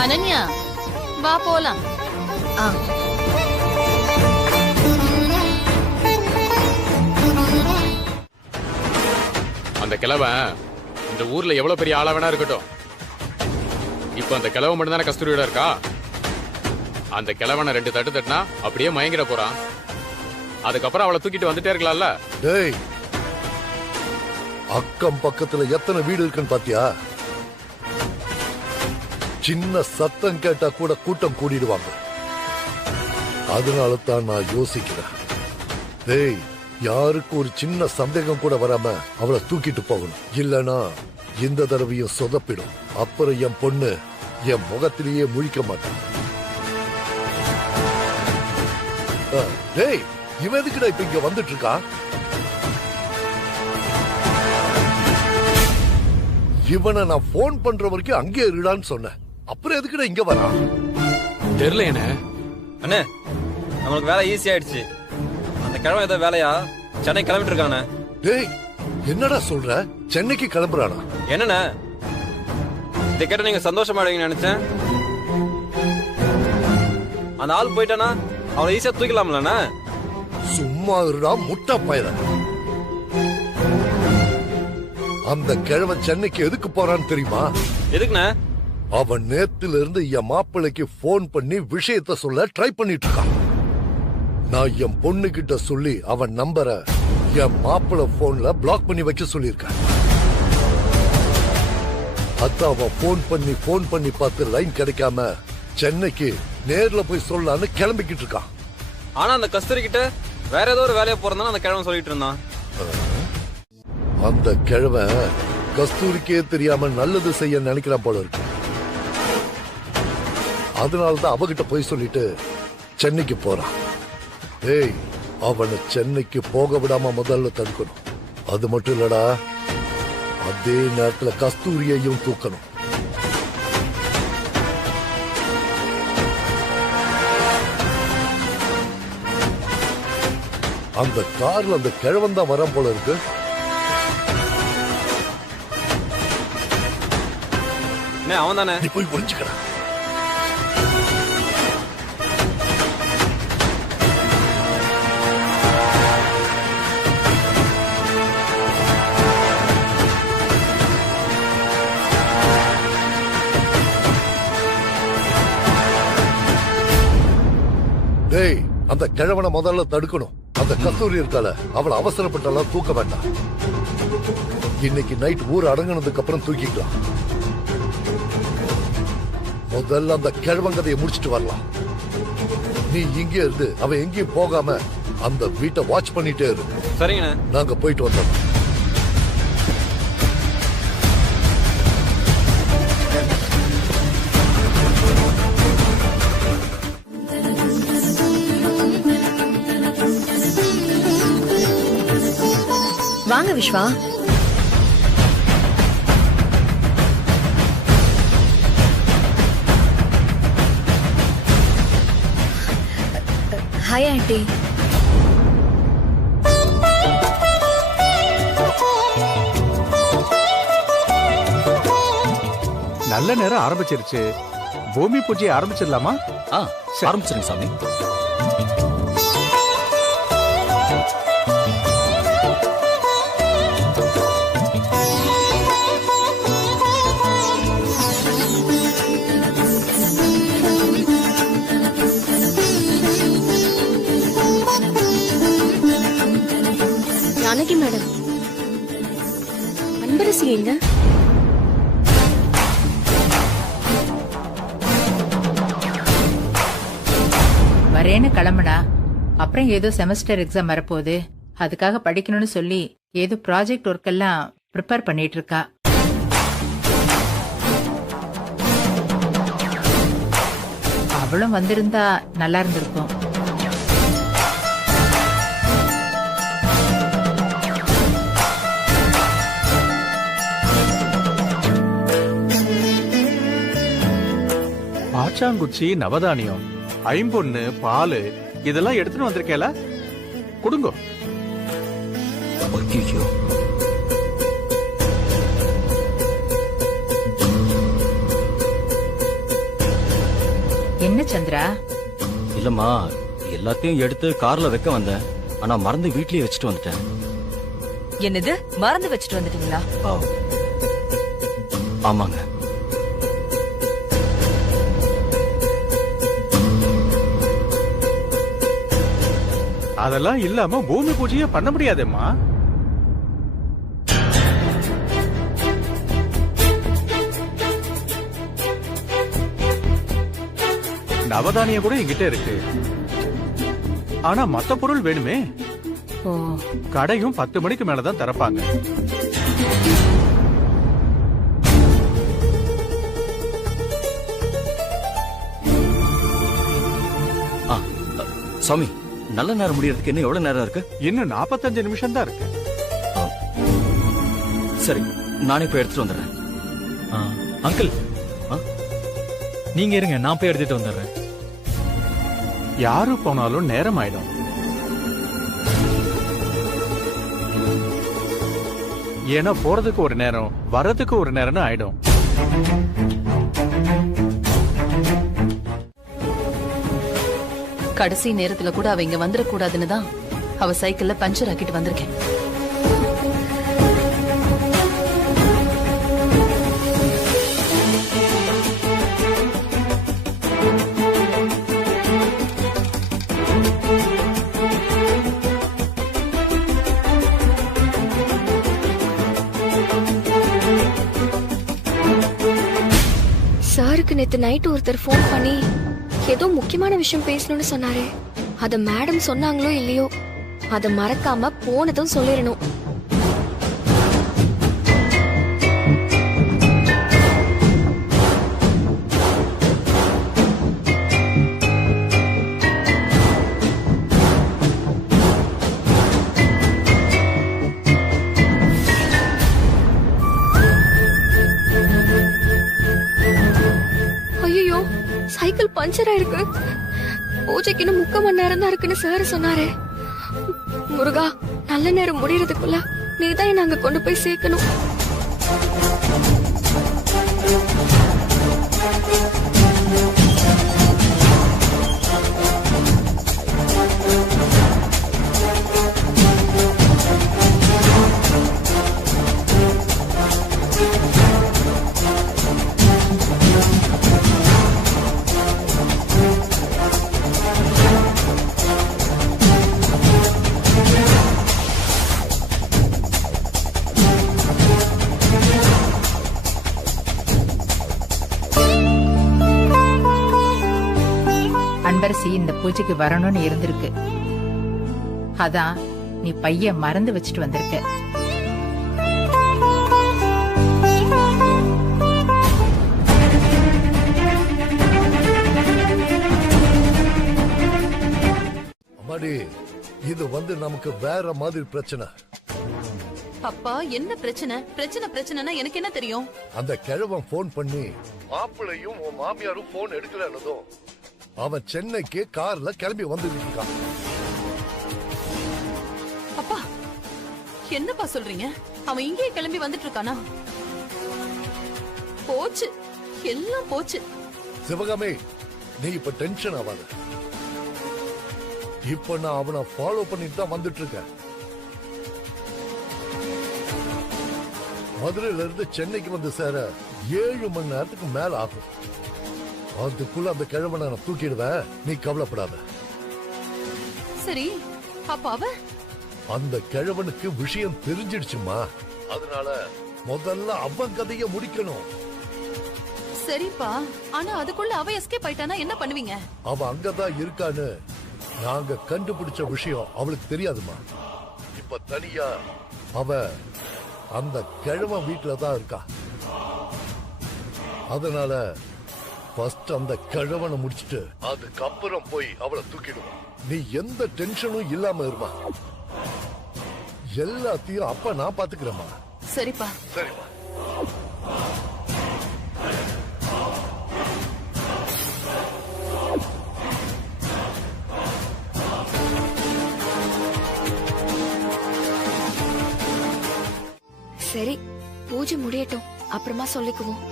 அனன்யா வா போலாம். அந்த கிழவன் இந்த ஊர்ல எவ்வளவு பெரிய ஆளா வேணா இருக்கட்டும், இப்ப அந்த கிழவன் மட்டும் தானே கஸ்தூரியோட இருக்கா. அந்த கிழவனை 2 தட்டு தட்டினா அப்படியே மயங்கிட போறான். அதுக்கப்புறம் அவளை தூக்கிட்டு வந்துட்டே இருக்கலாம்ல. டேய், அக்கம் பக்கத்துல எத்தனை வீடு இருக்குன்னு பாத்தியா? சின்ன சத்தம் கேட்டா கூட கூட்டம் கூடிடுவாங்க. அதனால தான் நான் யோசிக்கிறேன். டேய், யாருக்கு ஒரு சின்ன சந்தேகம் கூட வராம அவளை தூக்கிட்டு போகணும். இல்லனா இந்த தடவையும் சொதப்பிடும். அப்புறம் என் பொண்ணு என் முகத்திலேயே முழிக்க மாட்டான். டேய், இவன் எதுக்குடா இப்ப இங்க வந்துட்டு இருக்கா? இவனை நான் போன் பண்ற வரைக்கும் அங்கே இருடான்னு சொன்னேன். அப்புறம் எதுக்குடா இங்க வரா? தெரியல என்ன அண்ணே, நம்மளுக்கு வேலை ஈஸி ஆயிடுச்சு. அந்த கிழமை ஏதோ வேலையா சென்னை கிளம்பிட்டு இருக்கானே. டேய், என்னடா சொல்ற? சென்னைக்கு கிளம்புறானா? என்னண்ணே இதை கேட்ட நீங்க சந்தோஷமாடுவீங்கன்னு நினைச்சேன். அந்த ஆள் போயிட்டானா அவளை ஈஸியா தூக்கலாம்லண்ணே. சும்மா இருடா முட்டா பயல. அந்த கிழவன் சென்னைக்கு எதுக்கு போறான்னு தெரியுமா? எதுக்குண்ணே? அவன் நேத்துல இருந்து என் மாப்பிள்ளைக்கு போன் பண்ணி விஷயத்த சொல்ல ட்ரை பண்ணிட்டு இருக்கான். நான் என் பொண்ணு கிட்ட சொல்லி அவன் நம்பரை என் மாப்பிள்ளை போன்ல பிளாக் பண்ணி வைக்க சொல்லியிருக்கேன். அதான் அவன் போன் பண்ணி பார்த்து லைன் கிடைக்காம சென்னைக்கு நேர்ல போய் சொல்லலான்னு கிளம்பிக்கிட்டு இருக்கான். ஆனா அந்த கஸ்தூரி கிட்ட வேற ஏதோ ஒரு வேலையை போறதா அந்த கிழவன் சொல்லிட்டு இருந்தான். அந்த கிழவன் கஸ்தூரிக்கே தெரியாம நல்லது செய்ய நினைக்கிறான் போல இருக்கு. அதனாலதான் அவகிட்ட போய் சொல்லிட்டு சென்னைக்கு போறான். ஏய், அவனை சென்னைக்கு போக விடாம முதல்ல தடுக்கணும். அது மட்டும் இல்லடா, அதே நேரத்துல கஸ்தூரியையும் தூக்கணும். அந்த கார்ல அந்த கிழவன் தான் வரான் போல இருக்கு. அவன் தானே? நீ போய் ஒளிஞ்சுக்கடா. டேய், அந்த கிழவனை முதல்ல தடுக்கணும். அந்த கஸ்தூரி இருக்கால, அவளை அவசரப்பட்டாலாம் தூக்க வேண்டாம். இன்னைக்கு நைட் ஊர் அடங்கினதுக்கு அப்புறம் தூக்கிக்கலாம். முதல்ல அந்த கிழவன் கதையை முடிச்சிட்டு வரலாம். நீ இங்கே இருந்து அவன் எங்கேயும் போகாம அந்த வீட்டை வாட்ச் பண்ணிட்டே இரு. சரிங்க, நாங்க போயிட்டு வந்தோம். வாங்க விஸ்வா. Hi aunty. நல்ல நேரம் ஆரம்பிச்சிருச்சு. பூமி பூஜையை ஆரம்பிச்சிடலாமா? ஆரம்பிச்சிருங்க சாமி. ஜானகி மேடம், அன்பரசி எங்க? வரேன்னு கிளம்புனா அப்புறம் ஏதோ செமஸ்டர் எக்ஸாம் வரப்போகுது, அதுக்காக படிக்கணும்னு சொல்லி ஏதோ ப்ராஜெக்ட் ஒர்க் எல்லாம் ப்ரிப்பேர் பண்ணிட்டு இருக்கா. அவளும் வந்திருந்தா நல்லா இருந்திருக்கும். கரச்சாங்குச்சி, நவதானியம், ஐம்பொன்னு, பால் இதெல்லாம் எடுத்துட்டு வந்திருக்கேல, கொடுங்க. என்ன சந்திரா? இல்லம்மா, எல்லாத்தையும் எடுத்து கார்ல வைக்க வந்தேன். ஆனா மறந்து வீட்லயே வச்சுட்டு வந்துட்டேன். என்னது, மறந்து வச்சுட்டு வந்துட்டீங்களா? ஆமாங்க. அதெல்லாம் இல்லாம பூமி பூஜையே பண்ண முடியாதேம்மா. நவதானியம் கூட என்கிட்ட இருக்கு. ஆனா மத்த பொருள் வேணுமே. கடையும் 10 மணிக்கு மேலதான் திறப்பாங்க. சாமி, நல்ல நேரம் முடியறதுக்கு இன்னும் எவ்வளவு நேரம் இருக்கு? இன்னும் 45 நிமிஷம் தான் இருக்கு. சரி, நானே போய் எடுத்துட்டு வந்துடுறேன். அங்கிள், நீங்க இருங்க, நான் போய் எடுத்துட்டு வந்துடுறேன். யாரு போனாலும் நேரம் ஆயிடும். ஏன்னா போறதுக்கு ஒரு நேரம், வர்றதுக்கு ஒரு நேரம்னு ஆயிடும். கடைசி நேரத்துல கூட அவ இங்க வந்துடக்கூடாதுன்னு தான் அவ சைக்கிள்ல பஞ்சர் ஆக்கிட்டு வந்திருக்கேன். சாருக்கு நேத்து நைட் ஒருத்தர் போன் பண்ணி ஏதோ முக்கியமான விஷயம் பேசணும்னு சொன்னாரு. அத மேடம் சொன்னாங்களோ இல்லையோ, அத மறக்காம போனதும் சொல்லிடணும். ஐயோ, சைக்கிள் பஞ்சர் ஆயிருக்கு. பூஜைக்கு இன்னும் 3/4 மணி நேரம் தான் இருக்குன்னு சார் சொன்னாரு. முருகா, நல்ல நேரம் முடியறதுக்குள்ள நீதான் என்ன அங்க கொண்டு போய் சேர்க்கணும். அன்பரசி இந்த பூஜைக்கு வரணும்னு இருந்திருக்கு. அதான் நீ பைய மறந்து வச்சுட்டு வந்திருக்க. அம்மாடி, இது நமக்கு வேற மாதிரி பிரச்சனை. அப்பா, என்ன பிரச்சனை? பிரச்சனைனா எனக்கு என்ன தெரியும்? அந்த கிழவன் போன் பண்ணி மாப்பிள்ளையும் உன் மாமியாரும் போன் எடுக்கலன்னதும் அவன் சென்னைக்கு கார்ல கிளம்பி வந்துட்டு இருக்கான். அப்பா, என்னப்பா சொல்றீங்க? அவன் இங்கே கிளம்பி வந்துட்டு இருக்கானா? போச்சு, எல்லாம் போச்சு. சிவகாமி, நீ இப்ப டென்ஷன் ஆகாத. இப்ப நான் அவனை ஃபாலோ பண்ணிட்டு தான் வந்துட்டு இருக்கேன். மதுரையில இருந்து சென்னைக்கு வந்து சேர 7 மணி நேரத்துக்கு மேல ஆகும். அதுக்குள்ள அந்த கிழவனை நான் தூக்கிடுவேன், நீ கவலைப்படாத. சரி, அப்ப அந்த கிழவனுக்கு விஷயம் தெரிஞ்சிடுச்சுமா. அதனால முதல்ல அவன் கதைய முடிக்கணும். சரிப்பா, ஆனா அதுக்குள்ள அவ எஸ்கேப் ஆயிட்டானா என்ன பண்ணுவீங்க? அவ அங்கதான் இருக்கான்னு நாங்க கண்டுபிடிச்ச விஷயம் அவளுக்கு தெரியாதுமா. இப்ப தனியா அவ அந்த கிழவன் வீட்டுல தான் இருக்கா. அதனால ஃபர்ஸ்ட் அந்த கிழவனை முடிச்சிட்டு அதுக்கப்புறம் போய் அவளை தூக்கிடுவோம். நீ எந்த டென்ஷனும் இல்லாம இருமா. எல்லாத்தையும் அப்ப நான் பாத்துக்கிறேம்மா. சரிப்பா. சரிம்மா. சரி பூஜை முடியட்டும், அப்புறமா சொல்லிக்குவோம்.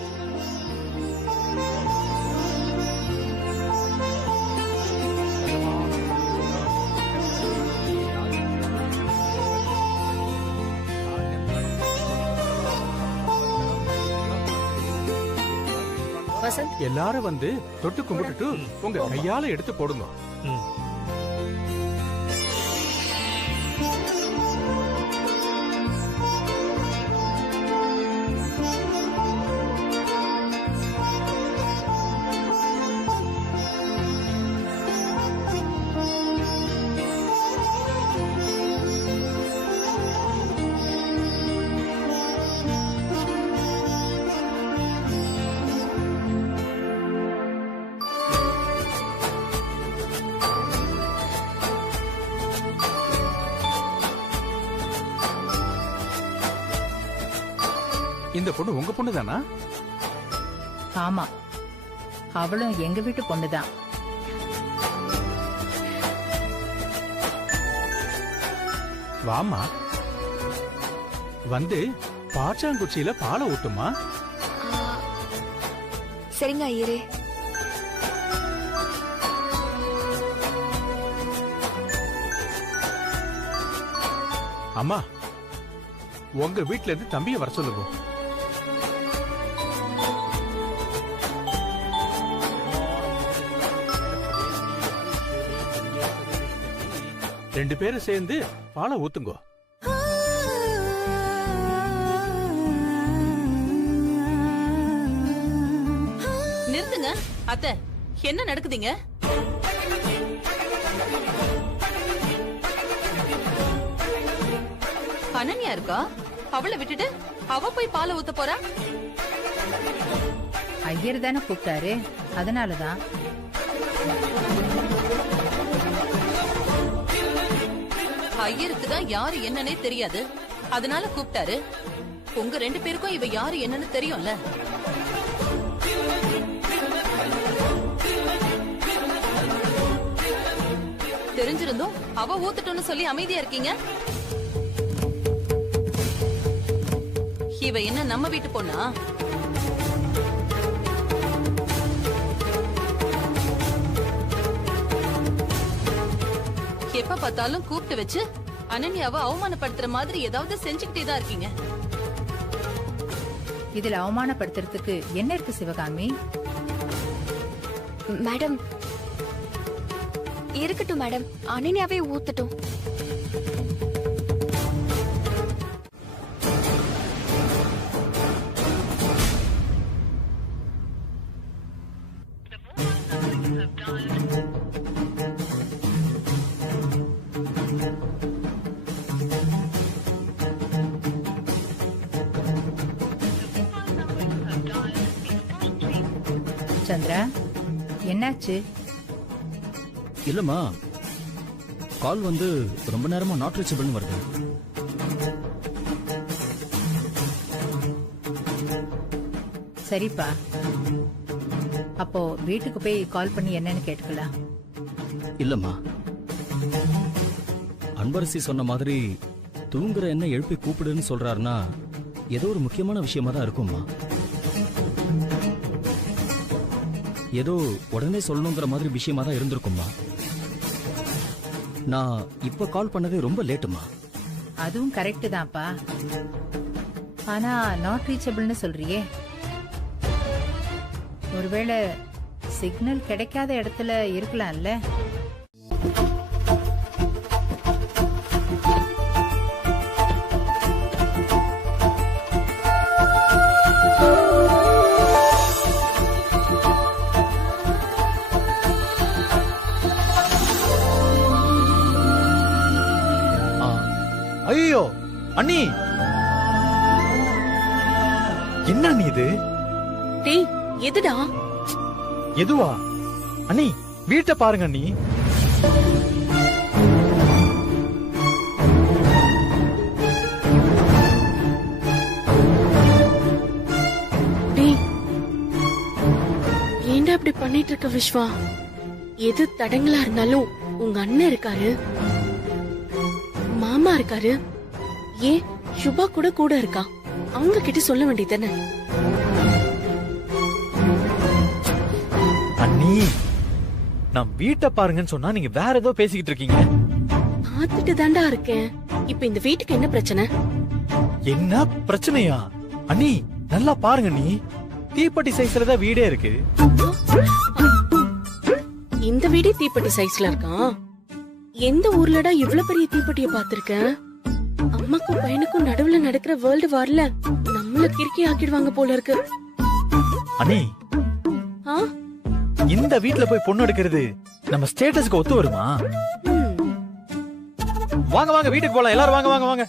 வசந்த், எல்லாரும் வந்து தொட்டு கும்பிட்டுட்டு உங்க கையால எடுத்து போடுங்க. இந்த பொண்ணு உங்க பொண்ணு தானா? ஆமா, அவளும் எங்க வீட்டு பொண்ணுதான். வாமா, வந்து பாச்சாங்குச்சியில பாலை ஊட்டுமா. சரிங்க ஐயரே. அம்மா, உங்க வீட்ல இருந்து தம்பிய வர சொல்லுங்க. ரெண்டு பேரும் சேர்ந்து பாலை ஊத்துங்க. நிறுத்துங்க அத்தை, என்ன நடக்குதுங்க? அனன்யா இருக்கா, அவளை விட்டுட்டு அவ போய் பாலை ஊத்த போறா? ஐயர் தானே கூப்பிட்டாரு, அதனாலதான். ஐயருக்கு தான் யாரு என்னன்னே தெரியாது, அதனால கூப்பிட்டாரு. உங்க ரெண்டு பேருக்கும் இவ யாரு என்னன்னு தெரியும்ல. தெரிஞ்சிருந்தோம் அவ ஊத்துட்டோன்னு சொல்லி அமைதியா இருக்கீங்க. இவ என்ன நம்ம வீட்டு பொண்ணா? எப்ப பார்த்தாலும் கூப்பிட்டு வச்சு அனன்யாவை அவமானப்படுத்துற மாதிரி ஏதாவது செஞ்சுக்கிட்டே தான் இருக்கீங்க. இதுல அவமானப்படுத்துறதுக்கு என்ன இருக்கு சிவகாமி? மேடம் இருக்கட்டும் மேடம், அனன்யாவே ஊத்தட்டும். சந்திரா, என்னாச்சு? இல்லம்மா, கால் வந்து ரொம்ப நேரமா நாட் ரீச்சபிள்னு வருது. சரிப்பா, அப்போ வீட்டுக்கு போய் கால் பண்ணி என்னன்னு கேட்டுக்கலாம். இல்லம்மா, அன்பரசி சொன்ன மாதிரி தூங்குற என்ன எழுப்பி கூப்பிடுன்னு சொல்றாருன்னா ஏதோ ஒரு முக்கியமான விஷயமா தான் இருக்கும்மா. ஏதோ உடனே சொல்லணுங்கிற மாதிரி விஷயமா தான் இருந்திருக்கும்மா. நான் இப்ப கால் பண்ணதே ரொம்ப லேட்டுமா. அதுவும் கரெக்ட் தான்ப்பா, ஆனா நாட் ரீச்சபிள்னு சொல்றியே, ஒருவேளை சிக்னல் கிடைக்காத இடத்துல இருக்கலாம்ல. ஐயோ அண்ணி, என்ன அண்ணி இது? டேய், எதுடா? எதுவா அண்ணி? வீட்டை பாருங்க அண்ணி. டேய், ஏன்டா இப்படி பண்ணிட்டு இருக்க விஸ்வா? எது தடங்களா இருந்தாலும் உங்க அண்ணன் இருக்காரு, மாமா இருக்காரு, ஏன் சுபா கூட கூட இருக்கா. அவங்க கிட்ட சொல்ல வேண்டியதானே? அண்ணி நான் வீட்டை பாருங்கன்னு சொன்னா நீங்க வேற ஏதோ பேசிக்கிட்டு இருக்கீங்க. பார்த்துட்டு தாண்டா இருக்கேன். இப்ப இந்த வீட்டுக்கு என்ன பிரச்சனை? என்ன பிரச்சனையா? அண்ணி நல்லா பாருங்க, நீ தீப்பெட்டி சைஸ்ல தான் வீடே இருக்கு. இந்த வீடே தீப்பெட்டி சைஸ்ல இருக்கான். எந்த ஊர்லடா இவ்ளோ பெரிய தீப்பெட்டிய பாத்திருக்கேன்? அம்மாக்கும் பையனுக்கும் நடுவுல நடக்கிற வேர்ல்டு வார்ல நம்மள கிறுக்கி ஆக்கிடுவாங்க போல இருக்கு. அண்ணி இந்த வீட்ல போய் பொண்ணு எடுக்கிறது நம்ம ஸ்டேட்டஸ்க்கு ஒத்து வருமா? வாங்க வாங்க வீட்டுக்கு போலாம், எல்லாரும் வாங்க வாங்க வாங்க.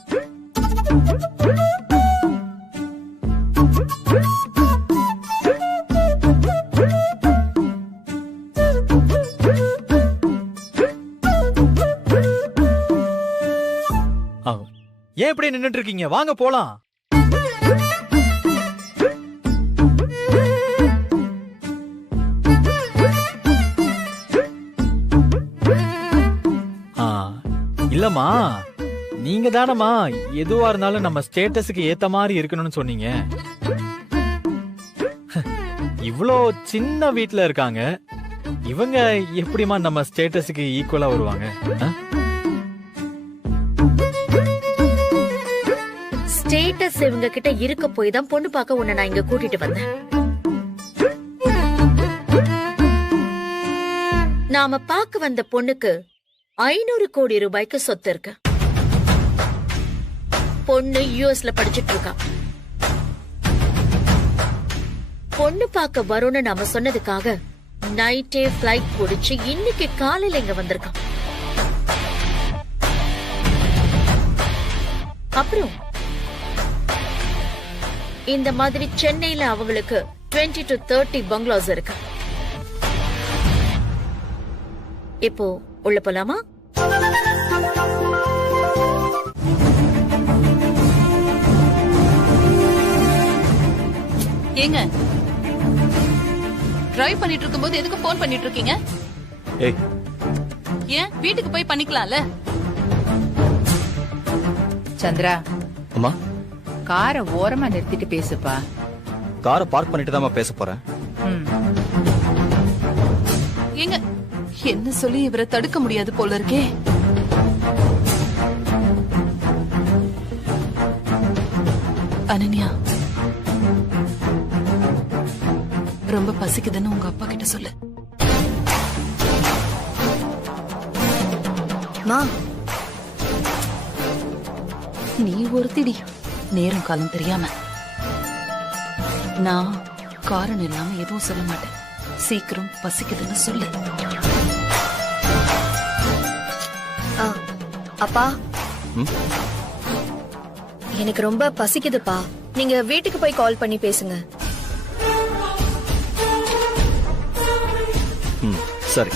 ஏன் இப்படி நின்னுட்டு இருக்கீங்க? வாங்க போலாம். இல்லம்மா, நீங்க தானம்மா எதுவா இருந்தாலும் நம்ம ஸ்டேட்டஸுக்கு ஏத்த மாதிரி இருக்கணும்னு சொன்னீங்க. இவ்ளோ சின்ன வீட்ல இருக்காங்க, இவங்க எப்படிமா நம்ம ஸ்டேட்டஸுக்கு ஈக்குவலா வருவாங்க? ஸ்டேட்டஸ் இவங்க கிட்ட இருக்க போய் தான் பொண்ணு பார்க்க உன்னை நான் இங்க கூட்டிட்டு வந்தேன். நாம பார்க்க வந்த பொண்ணுக்கு 500 கோடி ரூபாய்க்கு சொத்து இருக்கு. பொண்ணு யுஎஸ்ல படிச்சிட்டு இருக்கா. பொண்ணு பார்க்க வரும்னு நாம சொன்னதுக்காக நைட்டே பிளைட் பிடிச்சு இன்னைக்கு காலையில இங்க வந்திருக்கான். அப்புறம் இந்த மாதிரி சென்னையில அவங்களுக்கு 20 to 30 பங்களாஸ் இருக்கு. இப்போ உள்ள போலாமா? ஏங்க டிரைவ் பண்ணிட்டு இருக்கும்போது எதுக்கு போன் பண்ணிட்டு இருக்கீங்க? ஏன் வீட்டுக்கு போய் பண்ணிக்கலாம்ல? சந்திரா அம்மா, காரை ஓரமா நிறுத்திட்டு பேசுப்பா. காரை பார்க் பண்ணிட்டு தான் பேச போறேன். ஏங்க என்ன சொல்லி இவரை தடுக்க முடியாது போல இருக்கே. அனன்யா, ரொம்ப பசிக்குதுன்னு உங்க அப்பா கிட்ட சொல்லு. நீ ஒருத்திடி நேரம் காலம் தெரியாம. நான் காரணம் இல்லாம எதுவும் சொல்ல மாட்டேன். சீக்கிரம் பசிக்குதுன்னு சொல்லு. அப்பா, எனக்கு ரொம்ப பசிக்குதுப்பா. நீங்க வீட்டுக்கு போய் கால் பண்ணி பேசுங்க. சரி.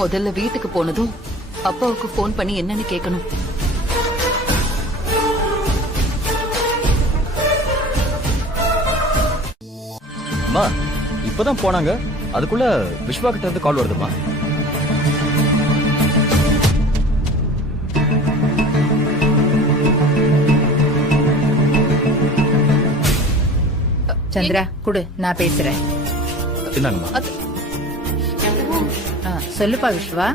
முதல்ல வீட்டுக்கு போனதும் அப்பாவுக்கு போன் பண்ணி என்னன்னு கேட்கணும். அம்மா, இப்பதான் போனாங்க, அதுக்குள்ள விஸ்வா கிட்ட இருந்து கால் வருதுமா. சந்திரா குடு, நான் பேசுறேன். என்னங்கம்மா? சொல்லுப்பா விஸ்வா.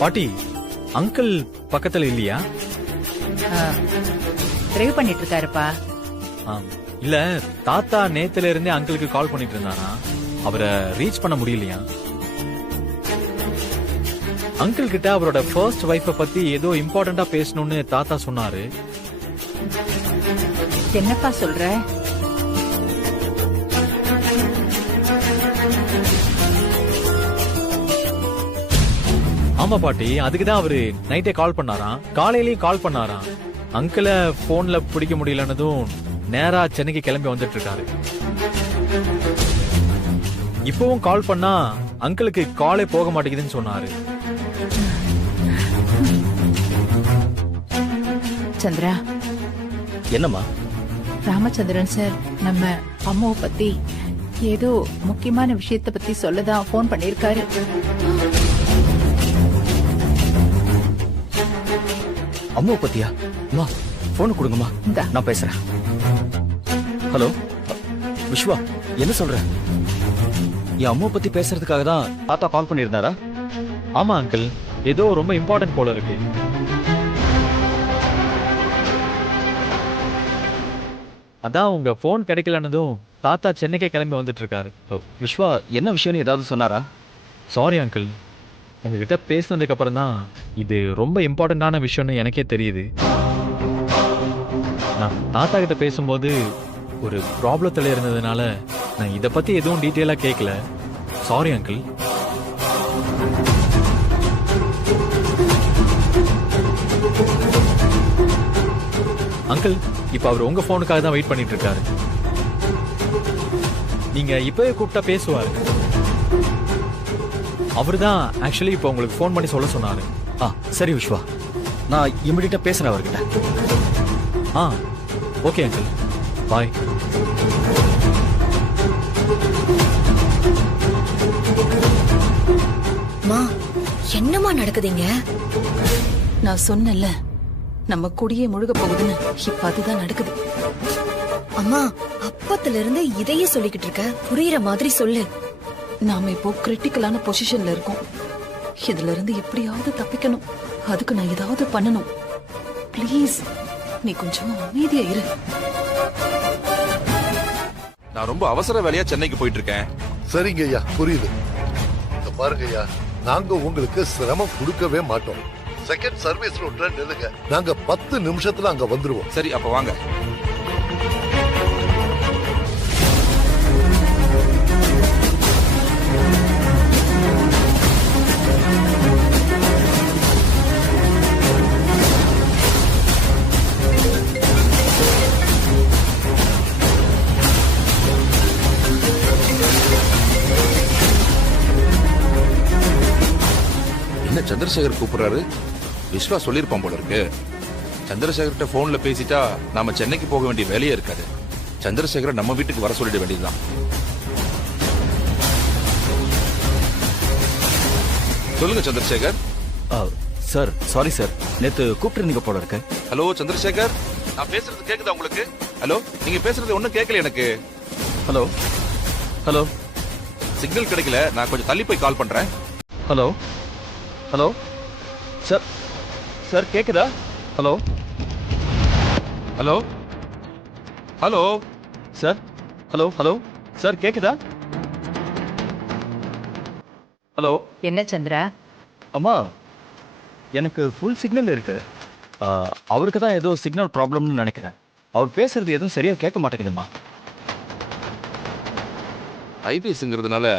பாட்டி, அங்கிள் பக்கத்துல இல்லையா? டிரைவ் பண்ணிட்டு இருக்காருப்பா. இல்ல, தாத்தா நேத்துல இருந்தே அங்கிளுக்கு கால் பண்ணிட்டு இருந்தாரா, அவரை ரீச் பண்ண முடியலையா? அங்கிள் கிட்ட அவரோட ஃபர்ஸ்ட் வைஃப பத்தி ஏதோ இம்பார்ட்டண்டா பேசணும்னு தாத்தா சொன்னாரு. என்னப்பா சொல்ற? ஆமா பாட்டி, அதுக்குதான் அவரு நைட்டே கால் பண்ணாராம், காலையிலயும் கால் பண்ணாராம். அங்கிள போன்ல பிடிக்க முடியலன்னதும் நேரா சென்னைக்கு கிளம்பி வந்துட்டு இருக்காரு. இப்பவும் கால் பண்ணா அங்கிளுக்கு காலே போக மாட்டேங்குதுன்னு சொன்னாரு. சந்திரா. என்னம்மா? ராமச்சந்திரன் சார் நம்ம அம்மாவை பத்தி ஏதோ முக்கியமான விஷயத்தை பத்தி சொல்லதான் போன் பண்ணிருக்காரு. அம்மா பத்தியா? அம்மா போன் கொடுங்கம்மா, நான் பேசுறேன். ஹலோ விஸ்வா, என்ன சொல்ற? என் அம்மா பத்தி பேசுறதுக்காக தான் தாத்தா கால் பண்ணியிருந்தாரா? ஆமா அங்கிள், ஏதோ ரொம்ப இம்பார்ட்டன்ட் போல இருக்கு. அதான் உங்க போன் கிடைக்கலன்னதும் தாத்தா சென்னைக்கே கிளம்பி வந்துட்டு இருக்காரு. விஸ்வா என்ன விஷயம்னு ஏதாவது சொன்னாரா? சாரி அங்கிள், உங்ககிட்ட பேசினதுக்கு அப்புறம் தான் இது ரொம்ப இம்பார்ட்டண்டான விஷயம்னு எனக்கே தெரியுது. நான் தாத்தா கிட்ட பேசும்போது ஒரு ப்ராப்ளத்தில் இருந்ததுனால நான் இதை பத்தி எதுவும் டீட்டெயிலாக கேட்கல. Sorry uncle. அங்கிள், இப்ப அவர் உங்க போனுக்காக தான் வெயிட் பண்ணிட்டு இருக்காரு. நீங்க இப்பவே கூப்பிட்டா பேசுவாரு. அவர்தான் ஆக்சுவலி இப்ப உங்களுக்கு போன் பண்ணி சொல்ல சொன்னாரு. சரி விஸ்வா, நான் இமிடியேட்டா பேசுறேன் அவர்கிட்ட. ஓகே அங்கிள், பாய். என்னமா நடக்குதுங்க? நான் சொன்னல நம்ம குடியே முழுக போகுதுன்னு, இப்ப அதுதான் நடக்குது. அம்மா, அப்பத்துல இருந்து இதையே சொல்லிக்கிட்டு இருக்க, புரியுற மாதிரி சொல்லு. நாம இப்போ கிரிட்டிக்கலான பொசிஷன்ல இருக்கோம். இதுல இருந்து எப்படியாவது தப்பிக்கணும். அதுக்கு நான் ஏதாவது பண்ணணும். ப்ளீஸ் நீ கொஞ்சம் அமைதியா இரு. நான் ரொம்ப அவசர வேலையா சென்னைக்கு போயிட்டு இருக்கேன். சரிங்க ஐயா, புரியுது. பாருங்க ஐயா, நாங்க உங்களுக்கு சிரமம் கொடுக்கவே மாட்டோம். செகண்ட் சர்வீஸ் ரோட்ல நில்லுங்க, நாங்க 10 நிமிஷத்துல அங்க வந்துருவோம். சரி, அப்ப வாங்க. என்ன சந்திரசேகர் கூப்பிடுறாரு? விஸ்வா சொல்லிருப்பான் போல இருக்கு. சந்திரசேகர்கிட்ட போன்ல பேசிட்டா நாம சென்னைக்கு போக வேண்டிய வேலையே இருக்காது. சந்திரசேகரை நம்ம வீட்டுக்கு வர சொல்லிட வேண்டியதுதான். சொல்லுங்க சந்திரசேகர். சார், சாரி சார், நேத்து கூப்பிட்டு போல இருக்கு. ஹலோ சந்திரசேகர், நான் பேசுறது கேக்குதா உங்களுக்கு? ஹலோ, நீங்க பேசுறது ஒண்ணும் கேட்கல எனக்கு. ஹலோ ஹலோ, சிக்னல் கிடைக்கல, நான் கொஞ்சம் தள்ளி போய் கால் பண்றேன். ஹலோ ஹலோ சார், சார் கேக்குதா? Hello hello hello sir, hello hello sir கேக்குதா? ஹலோ. என்ன சந்திரா? அம்மா, எனக்கு ஃபுல் சிக்னல் இருக்கு. அவருக்கு தான் ஏதோ சிக்னல் ப்ராப்ளம்னு நினைக்கிறேன். அவர் பேசுறது எதுவும் சரியா கேட்க மாட்டேங்குதுமா. ஐபிஎஸ்ங்கிறதுனால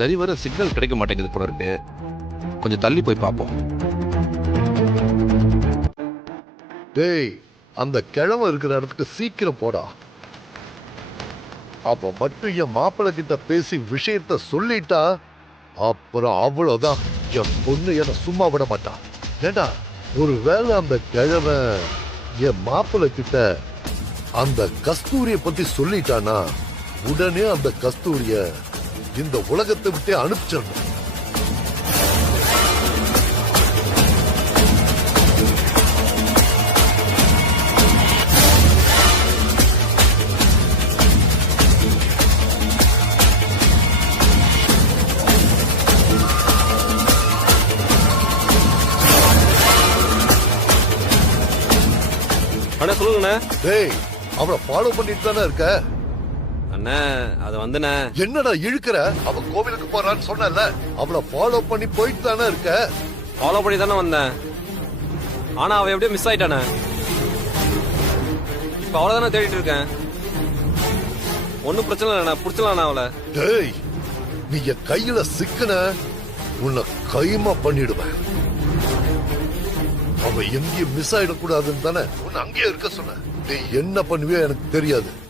சரி வர சிக்னல் கிடைக்க மாட்டேங்குது போல இருக்கு. கொஞ்சம் தள்ளி போய் பார்ப்போம். டேய், அந்த கிழமை இருக்கிற இடத்துக்கு சீக்கிரம் போடா. அப்ப மட்டும் என் மாப்பிள்ளை கிட்ட பேசி விஷயத்த சொல்லிட்டா அப்புறம் அவ்வளவுதான். என் பொண்ணு என்ன சும்மா விட மாட்டா. ஏண்டா, ஒருவேளை அந்த கிழமை என் மாப்பிள்ளை கிட்ட அந்த கஸ்தூரிய பத்தி சொல்லிட்டானா உடனே அந்த கஸ்தூரிய இந்த உலகத்தை விட்டே அனுப்பிச்சிடணும். அண்ணா சொல்லுங்கண்ணே. டேய், அவளை ஃபாலோ பண்ணிட்டு தானே இருக்க? அண்ணா அது வந்துண்ணே. என்னடா இழுக்கிற? அவ கோவிலுக்கு போறான்னு சொன்னல, அவளை ஃபாலோ பண்ணி போயிட்டு தானே இருக்க? ஃபாலோ பண்ணி தானே வந்தேன். ஆனா அவ எப்படியோ மிஸ் ஆயிட்டானே. இப்ப அவளதானே தேடிட்டு இருக்கேன். ஒன்னும் பிரச்சனை இல்லை, நான் புடிச்சலாம் அவளை. டேய், நீ என் கையில சிக்கன உன்னை கைமா பண்ணிடுவேன். அவ எங்கேயும் மிஸ் ஆயிடக்கூடாதுன்னு தானே உன்னை அங்கேயே இருக்க சொன்ன. நீ என்ன பண்ணுவியோ எனக்கு தெரியாது.